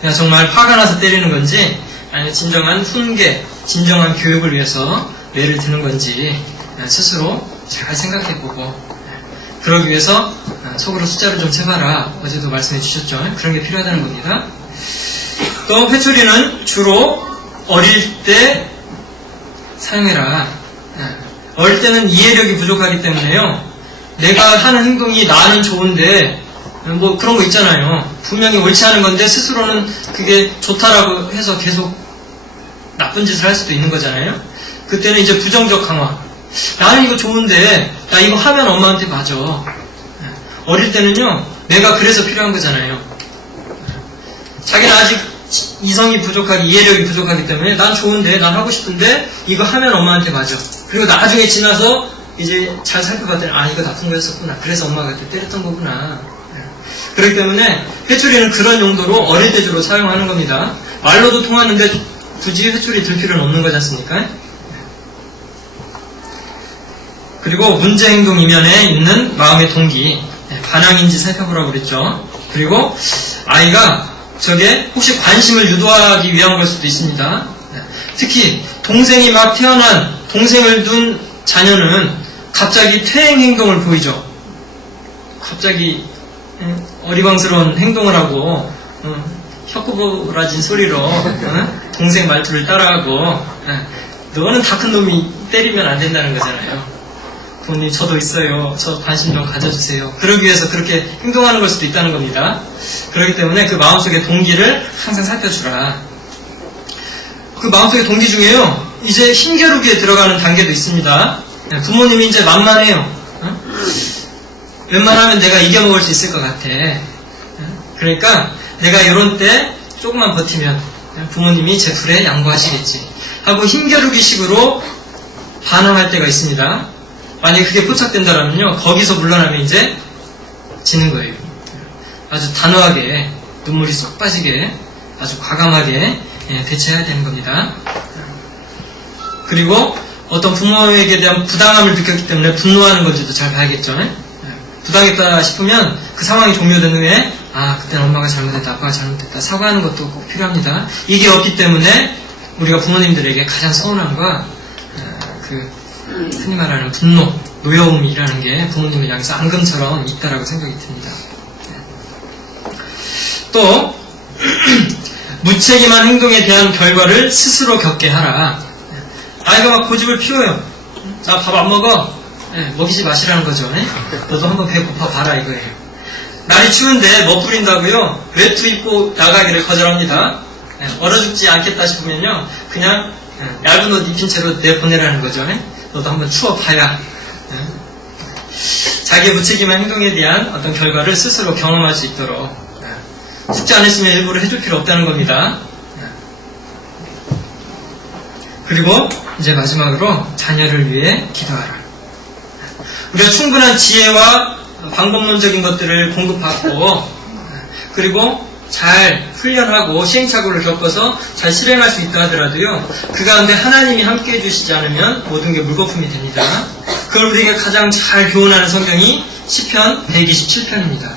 그냥 정말 화가 나서 때리는 건지 아니면 진정한 훈계, 진정한 교육을 위해서 매를 드는 건지 스스로 잘 생각해보고 그러기 위해서 속으로 숫자를 좀 세봐라. 어제도 말씀해 주셨죠. 그런 게 필요하다는 겁니다. 또 회초리는 주로 어릴 때 사용해라. 어릴 때는 이해력이 부족하기 때문에요. 내가 하는 행동이 나는 좋은데 뭐 그런 거 있잖아요. 분명히 옳지 않은 건데 스스로는 그게 좋다라고 해서 계속 나쁜 짓을 할 수도 있는 거잖아요. 그때는 이제 부정적 강화. 나는 이거 좋은데 나 이거 하면 엄마한테 맞아. 어릴 때는요. 내가 그래서 필요한 거잖아요. 자기는 아직 이성이 부족하기, 이해력이 부족하기 때문에 난 좋은데, 난 하고 싶은데 이거 하면 엄마한테 맞아. 그리고 나중에 지나서 이제 잘 살펴봤더니 아 이거 나쁜 거였었구나. 그래서 엄마가 그때 때렸던 거구나. 그렇기 때문에 회초리는 그런 용도로 어릴 때 주로 사용하는 겁니다. 말로도 통하는데 굳이 회초리 들 필요는 없는 거지 않습니까? 그리고 문제 행동 이면에 있는 마음의 동기, 반항인지 살펴보라고 그랬죠. 그리고 아이가 저게 혹시 관심을 유도하기 위한 걸 수도 있습니다. 특히 동생이 막 태어난 동생을 둔 자녀는 갑자기 퇴행 행동을 보이죠. 갑자기 어리광스러운 행동을 하고 혀꼬부라진 소리로 동생 말투를 따라하고 너는 다 큰 놈이 때리면 안 된다는 거잖아요. 부모님 저도 있어요. 저 관심 좀 가져주세요. 그러기 위해서 그렇게 행동하는 걸 수도 있다는 겁니다. 그렇기 때문에 그 마음속의 동기를 항상 살펴주라. 그 마음속의 동기 중에요. 이제 힘겨루기에 들어가는 단계도 있습니다. 부모님이 이제 만만해요. 웬만하면 내가 이겨먹을 수 있을 것 같아. 그러니까 내가 이런 때 조금만 버티면 부모님이 제 불에 양보하시겠지 하고 힘겨루기 식으로 반항할 때가 있습니다. 만약에 그게 포착된다면요, 거기서 물러나면 이제 지는 거예요. 아주 단호하게, 눈물이 쏙 빠지게, 아주 과감하게 대처해야 되는 겁니다. 그리고 어떤 부모에게 대한 부당함을 느꼈기 때문에 분노하는 건지도 잘 봐야겠죠. 부당했다 싶으면 그 상황이 종료된 후에 그때는 엄마가 잘못했다, 아빠가 잘못했다 사과하는 것도 꼭 필요합니다. 이게 없기 때문에 우리가 부모님들에게 가장 서운함과 흔히 말하는 분노, 노여움이라는 게 부모님을 향해서 앙금처럼 있다라고 생각이 듭니다. 또 무책임한 행동에 대한 결과를 스스로 겪게 하라. 아이가 막 고집을 피워요. 나 밥 안 먹어. 먹이지 마시라는 거죠. 너도 한번 배고파 봐라 이거예요. 날이 추운데 멋부린다고요. 외투 입고 나가기를 거절합니다. 얼어 죽지 않겠다 싶으면요, 그냥 얇은 옷 입힌 채로 내보내라는 거죠. 너도 한번 추워봐야. 자기의 무책임한 행동에 대한 어떤 결과를 스스로 경험할 수 있도록 숙제 안 했으면 일부러 해줄 필요 없다는 겁니다. 그리고 이제 마지막으로 자녀를 위해 기도하라. 우리가 충분한 지혜와 방법론적인 것들을 공급받고 그리고 잘 훈련하고 시행착오를 겪어서 잘 실행할 수 있다 하더라도요, 그 가운데 하나님이 함께 해주시지 않으면 모든 게 물거품이 됩니다. 그걸 우리에게 가장 잘 교훈하는 성경이 시편 127편입니다.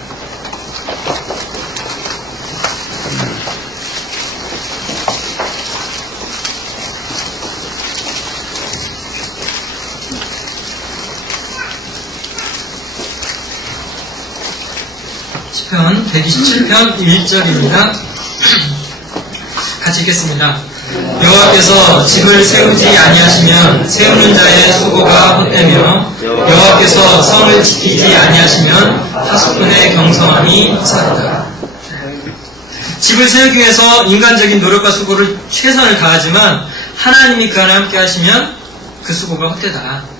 시편 127편 1절입니다. 같이 읽겠습니다. 여호와께서 집을 세우지 아니하시면 세우는 자의 수고가 헛되며 여호와께서 성을 지키지 아니하시면 하수꾼의 경성함이 사르다. 집을 세우기 위해서 인간적인 노력과 수고를 최선을 다하지만 하나님이 그 안에 함께 하시면 그 수고가 헛되다.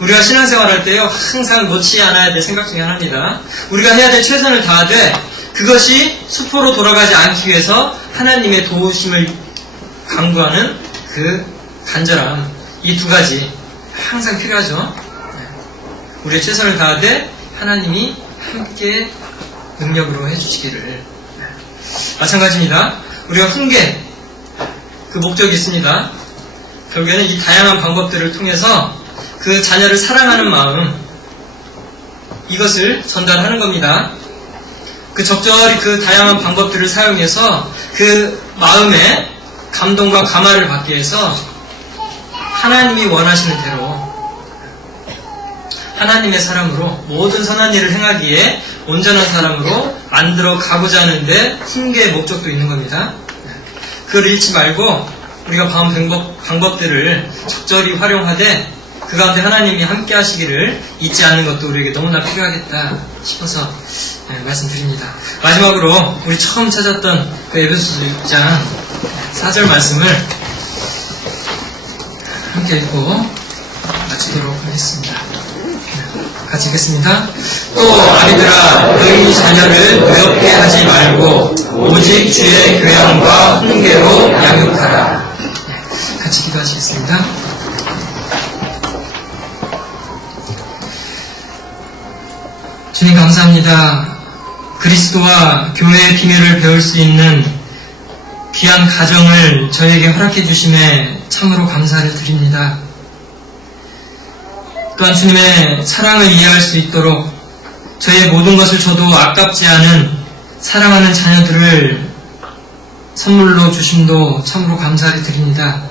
우리가 신앙생활 할 때요, 항상 놓지 않아야 될 생각 중에 하나입니다. 우리가 해야 될 최선을 다하되 그것이 수포로 돌아가지 않기 위해서 하나님의 도우심을 강구하는 그 간절함, 이 두 가지 항상 필요하죠. 우리의 최선을 다하되 하나님이 함께 능력으로 해주시기를. 마찬가지입니다. 우리가 훈계, 그 목적이 있습니다. 결국에는 이 다양한 방법들을 통해서 그 자녀를 사랑하는 마음, 이것을 전달하는 겁니다. 그 적절히 그 다양한 방법들을 사용해서 그 마음에 감동과 감화를 받기 위해서 하나님이 원하시는 대로 하나님의 사람으로 모든 선한 일을 행하기에 온전한 사람으로 만들어 가고자 하는데 훈계의 목적도 있는 겁니다. 그걸 잃지 말고 우리가 봐온 방법들을 적절히 활용하되 그 가운데 하나님이 함께 하시기를 잊지 않는 것도 우리에게 너무나 필요하겠다 싶어서 말씀드립니다. 마지막으로 우리 처음 찾았던 그 에베소서 6장 4절 말씀을 함께 읽고 마치도록 하겠습니다. 같이 읽겠습니다. 또 아비들아, 너희 자녀를 외롭게 하지 말고 오직 주의 교양과 훈계로 양육하라. 같이 기도하시겠습니다. 주님 감사합니다. 그리스도와 교회의 비밀을 배울 수 있는 귀한 가정을 저에게 허락해 주심에 참으로 감사를 드립니다. 또한 주님의 사랑을 이해할 수 있도록 저의 모든 것을 줘도 아깝지 않은 사랑하는 자녀들을 선물로 주심도 참으로 감사를 드립니다.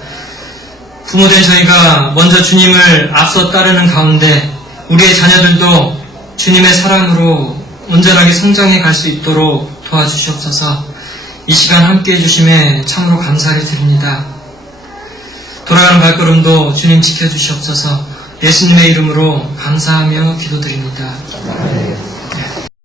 부모된 저희가 먼저 주님을 앞서 따르는 가운데 우리의 자녀들도 주님의 사랑으로 온전하게 성장해 갈 수 있도록 도와주시옵소서. 이 시간 함께 해주심에 참으로 감사를 드립니다. 돌아가는 발걸음도 주님 지켜주시옵소서. 예수님의 이름으로 감사하며 기도드립니다.